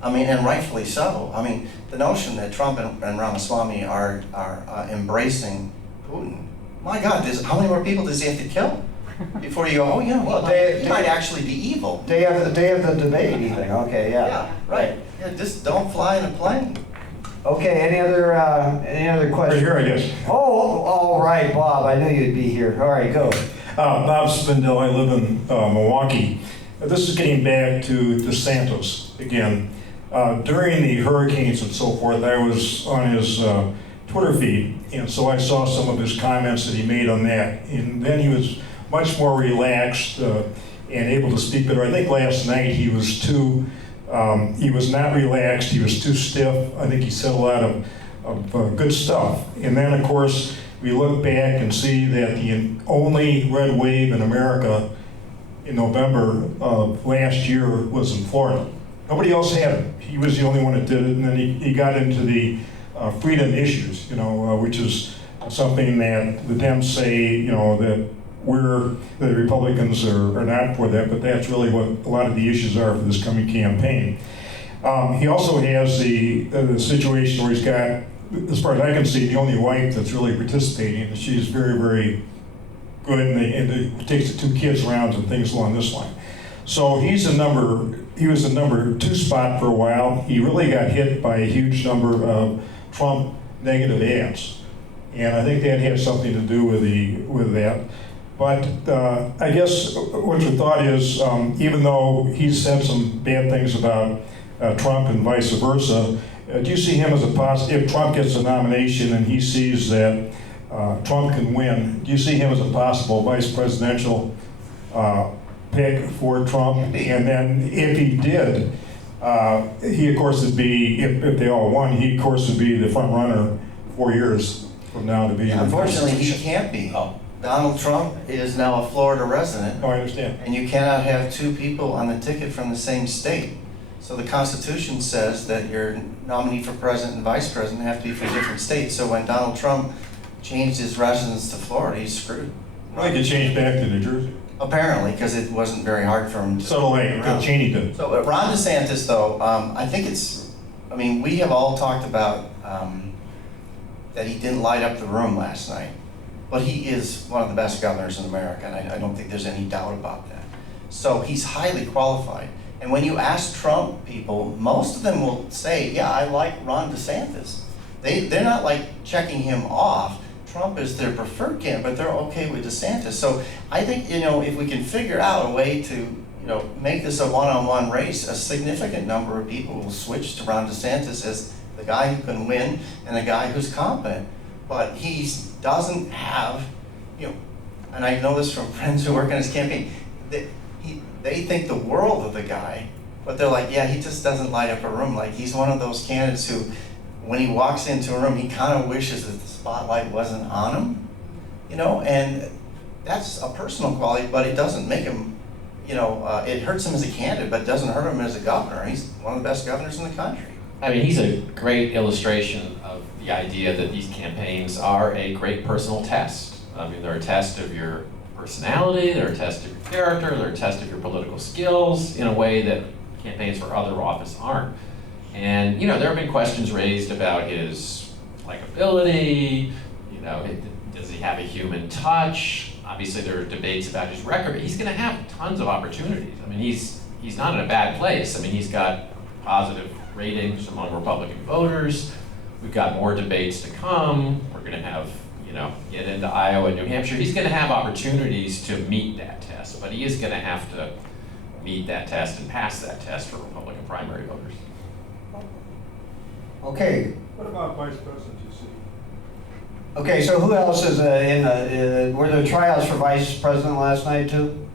I mean, and rightfully so. I mean, the notion that Trump and Ramaswamy are embracing Putin. My God, how many more people does he have to kill before you go, oh yeah, well, he might actually be evil. Day of the debate, even. Okay, yeah. Yeah, right. Yeah, just don't fly in a plane. Okay, any other questions? Right here, I guess. Oh, all right, Bob. I knew you'd be here. All right, go. Bob Spindell, I live in Milwaukee. This is getting back to DeSantis again. During the hurricanes and so forth, I was on his Twitter feed, and so I saw some of his comments that he made on that. And then he was much more relaxed and able to speak better. I think last night he was he was not relaxed, he was too stiff. I think he said a lot of good stuff. And then, of course, we look back and see that the only red wave in America in November of last year was in Florida. Nobody else had it. He was the only one that did it, and then he got into the freedom issues, which is something that the Dems say, that the Republicans are not for that, but that's really what a lot of the issues are for this coming campaign. He also has the situation where he's got, as far as I can see, the only wife that's really participating, and she's very, very good, and takes the 2 kids around and things along this line. So he was the number 2 spot for a while. He really got hit by a huge number of Trump negative ads, and I think that had something to do with that. But I guess what your thought is, even though he's said some bad things about Trump and vice versa, do you see him as a positive? If Trump gets a nomination and he sees that Trump can win, do you see him as a possible vice presidential pick for Trump? And then if he did, he of course would be, if they all won, he of course would be the front runner 4 years from now to be. Unfortunately, he can't be. Oh. Donald Trump is now a Florida resident. Oh, I understand. And you cannot have 2 people on the ticket from the same state. So the Constitution says that your nominee for president and vice president have to be from different states. So when Donald Trump changed his residence to Florida, he's screwed. I could change back to New Jersey. Apparently, because it wasn't very hard for him to. So like Cheney did. So Ron DeSantis, though, I think we have all talked about that he didn't light up the room last night. But he is one of the best governors in America, and I don't think there's any doubt about that. So he's highly qualified. And when you ask Trump people, most of them will say, yeah, I like Ron DeSantis. They're not like checking him off. Trump is their preferred candidate, but they're okay with DeSantis. So I think, if we can figure out a way to, make this a one-on-one race, a significant number of people will switch to Ron DeSantis as the guy who can win and the guy who's competent. But he doesn't have, and I know this from friends who work in his campaign, they think the world of the guy, but they're like, yeah, he just doesn't light up a room. Like, he's one of those candidates who, when he walks into a room, he kind of wishes that the spotlight wasn't on him, and that's a personal quality, but it doesn't make him, it hurts him as a candidate, but it doesn't hurt him as a governor. He's one of the best governors in the country. I mean, he's a great illustration of the idea that these campaigns are a great personal test. I mean, they're a test of your personality, they're a test of your character, they're a test of your political skills in a way that campaigns for other office aren't. And, there have been questions raised about his likability, does he have a human touch? Obviously, there are debates about his record, but he's going to have tons of opportunities. I mean, he's not in a bad place. I mean, he's got positive ratings among Republican voters. We've got more debates to come. We're going to have, get into Iowa and New Hampshire. He's going to have opportunities to meet that test, but he is going to have to meet that test and pass that test for Republican primary voters. Okay. What about vice president, you see? Okay, so who else is were there tryouts for vice president last night too?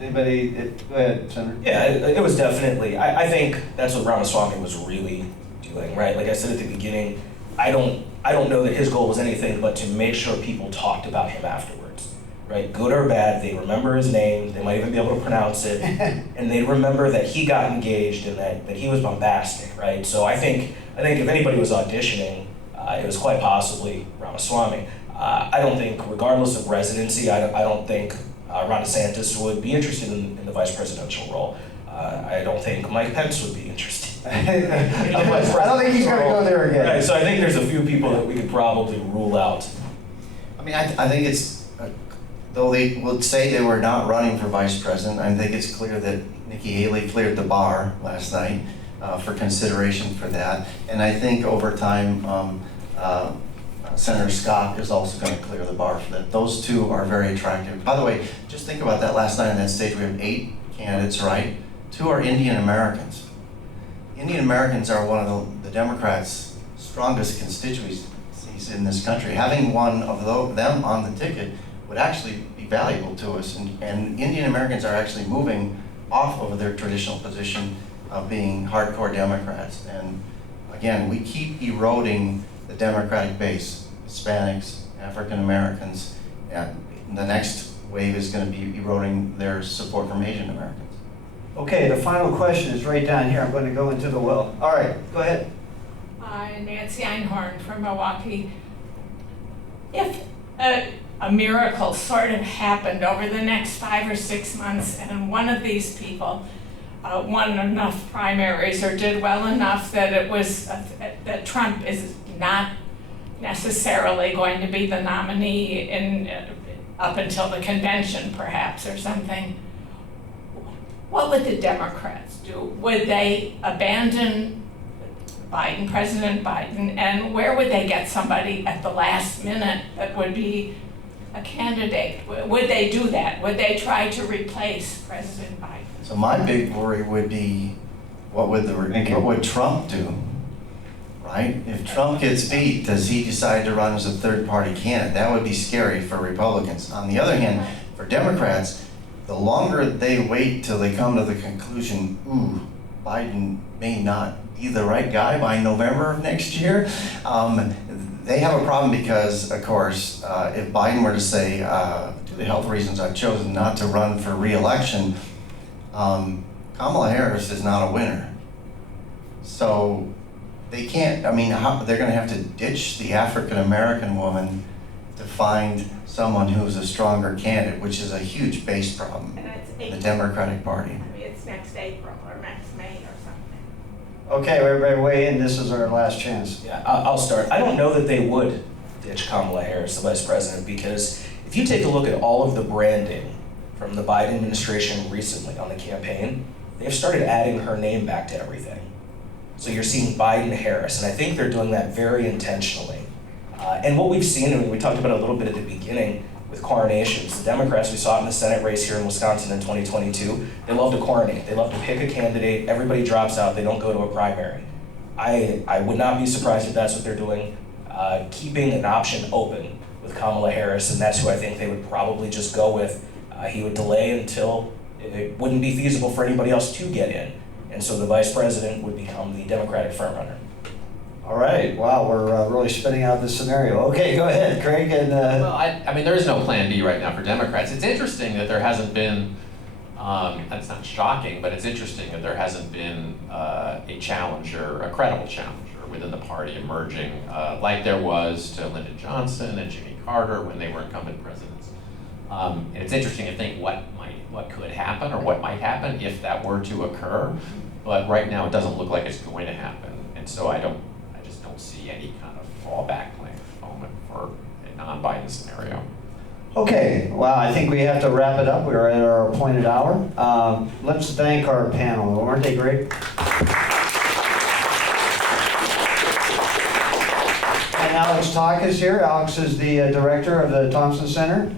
Anybody? Go ahead, Senator. Yeah, it was definitely. I think that's what Ramaswamy was really doing, right? Like I said at the beginning, I don't know that his goal was anything but to make sure people talked about him afterwards. right? Good or bad, they remember his name, they might even be able to pronounce it, and they remember that he got engaged and that he was bombastic, right? So I think if anybody was auditioning, it was quite possibly Ramaswamy. I don't think, regardless of residency, I don't think Ron DeSantis would be interested in the vice presidential role. I don't think Mike Pence would be interested. I don't think he's going to go there again. Right, so I think there's a few people that we could probably rule out. I mean, I think it's, though they would say they were not running for vice president, I think it's clear that Nikki Haley cleared the bar last night for consideration for that. And I think over time, Senator Scott is also going to clear the bar for that. Those two are very attractive. By the way, just think about that last night on that stage, we have 8 candidates, right? 2 are Indian Americans. Indian Americans are one of the Democrats' strongest constituencies in this country. Having one of them on the ticket would actually be valuable to us. And Indian Americans are actually moving off of their traditional position of being hardcore Democrats. And again, we keep eroding the Democratic base, Hispanics, African Americans, and the next wave is going to be eroding their support from Asian Americans. Okay, the final question is right down here. I'm going to go into the well. All right, go ahead. Nancy Einhorn from Milwaukee. If a miracle sort of happened over the next 5 or 6 months and one of these people won enough primaries or did well enough that it was that Trump is not necessarily going to be the nominee in up until the convention perhaps or something, what would the Democrats do? Would they abandon Biden, President Biden, and where would they get somebody at the last minute that would be a candidate? Would they do that? Would they try to replace President Biden? So my big worry would be, what would Trump do, right? If Trump gets beat, does he decide to run as a third-party candidate? That would be scary for Republicans. On the other hand, for Democrats, the longer they wait till they come to the conclusion, ooh, Biden may not be the right guy by November of next year, they have a problem because, of course, if Biden were to say, due to health reasons, I've chosen not to run for re-election, Kamala Harris is not a winner. So they can't, I mean, they're going to have to ditch the African-American woman to find someone who's a stronger candidate, which is a huge base problem in the Democratic Party. I mean, it's next April or next May or something. Okay, everybody weigh in. This is our last chance. Yeah, I'll start. I don't know that they would ditch Kamala Harris, the vice president, because if you take a look at all of the branding from the Biden administration recently on the campaign, they've started adding her name back to everything. So you're seeing Biden-Harris, and I think they're doing that very intentionally. And what we've seen, and we talked about it a little bit at the beginning with coronations, the Democrats, we saw it in the Senate race here in Wisconsin in 2022, they love to coronate. They love to pick a candidate, everybody drops out, they don't go to a primary. I would not be surprised if that's what they're doing, keeping an option open with Kamala Harris, and that's who I think they would probably just go with. He would delay until it wouldn't be feasible for anybody else to get in. And so the vice president would become the Democratic frontrunner. All right. Wow, we're really spinning out this scenario. Okay, go ahead, Craig. And well, I mean, there is no plan B right now for Democrats. It's interesting that there hasn't been, that's not shocking, but it's interesting that there hasn't been a challenger, a credible challenger within the party emerging, like there was to Lyndon Johnson and Jimmy Carter when they were incumbent presidents. And it's interesting to think what could happen or what might happen if that were to occur. But right now, it doesn't look like it's going to happen. And so I just don't see any kind of fallback plan at the moment for a non-Biden scenario. okay, well, I think we have to wrap it up. We're at our appointed hour. Let's thank our panel. Weren't they great? And Alex Talk is here. Alex is the director of the Thompson Center.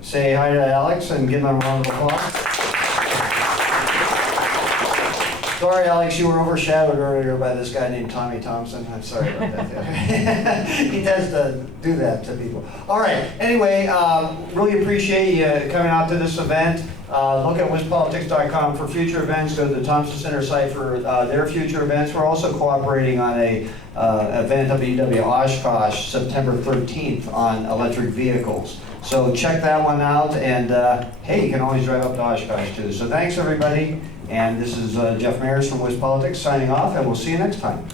Say hi to Alex and give him a round of applause. Sorry, Alex, you were overshadowed earlier by this guy named Tommy Thompson. I'm sorry about that. He does do that to people. All right. Anyway, really appreciate you coming out to this event. Look at WisPolitics.com for future events. Go to the Thompson Center site for their future events. We're also cooperating on a event up at UW Oshkosh September 13th on electric vehicles. So check that one out, and hey, you can always drive up to Oshkosh too. So thanks everybody, and this is Jeff Mayers from WisPolitics signing off, and we'll see you next time.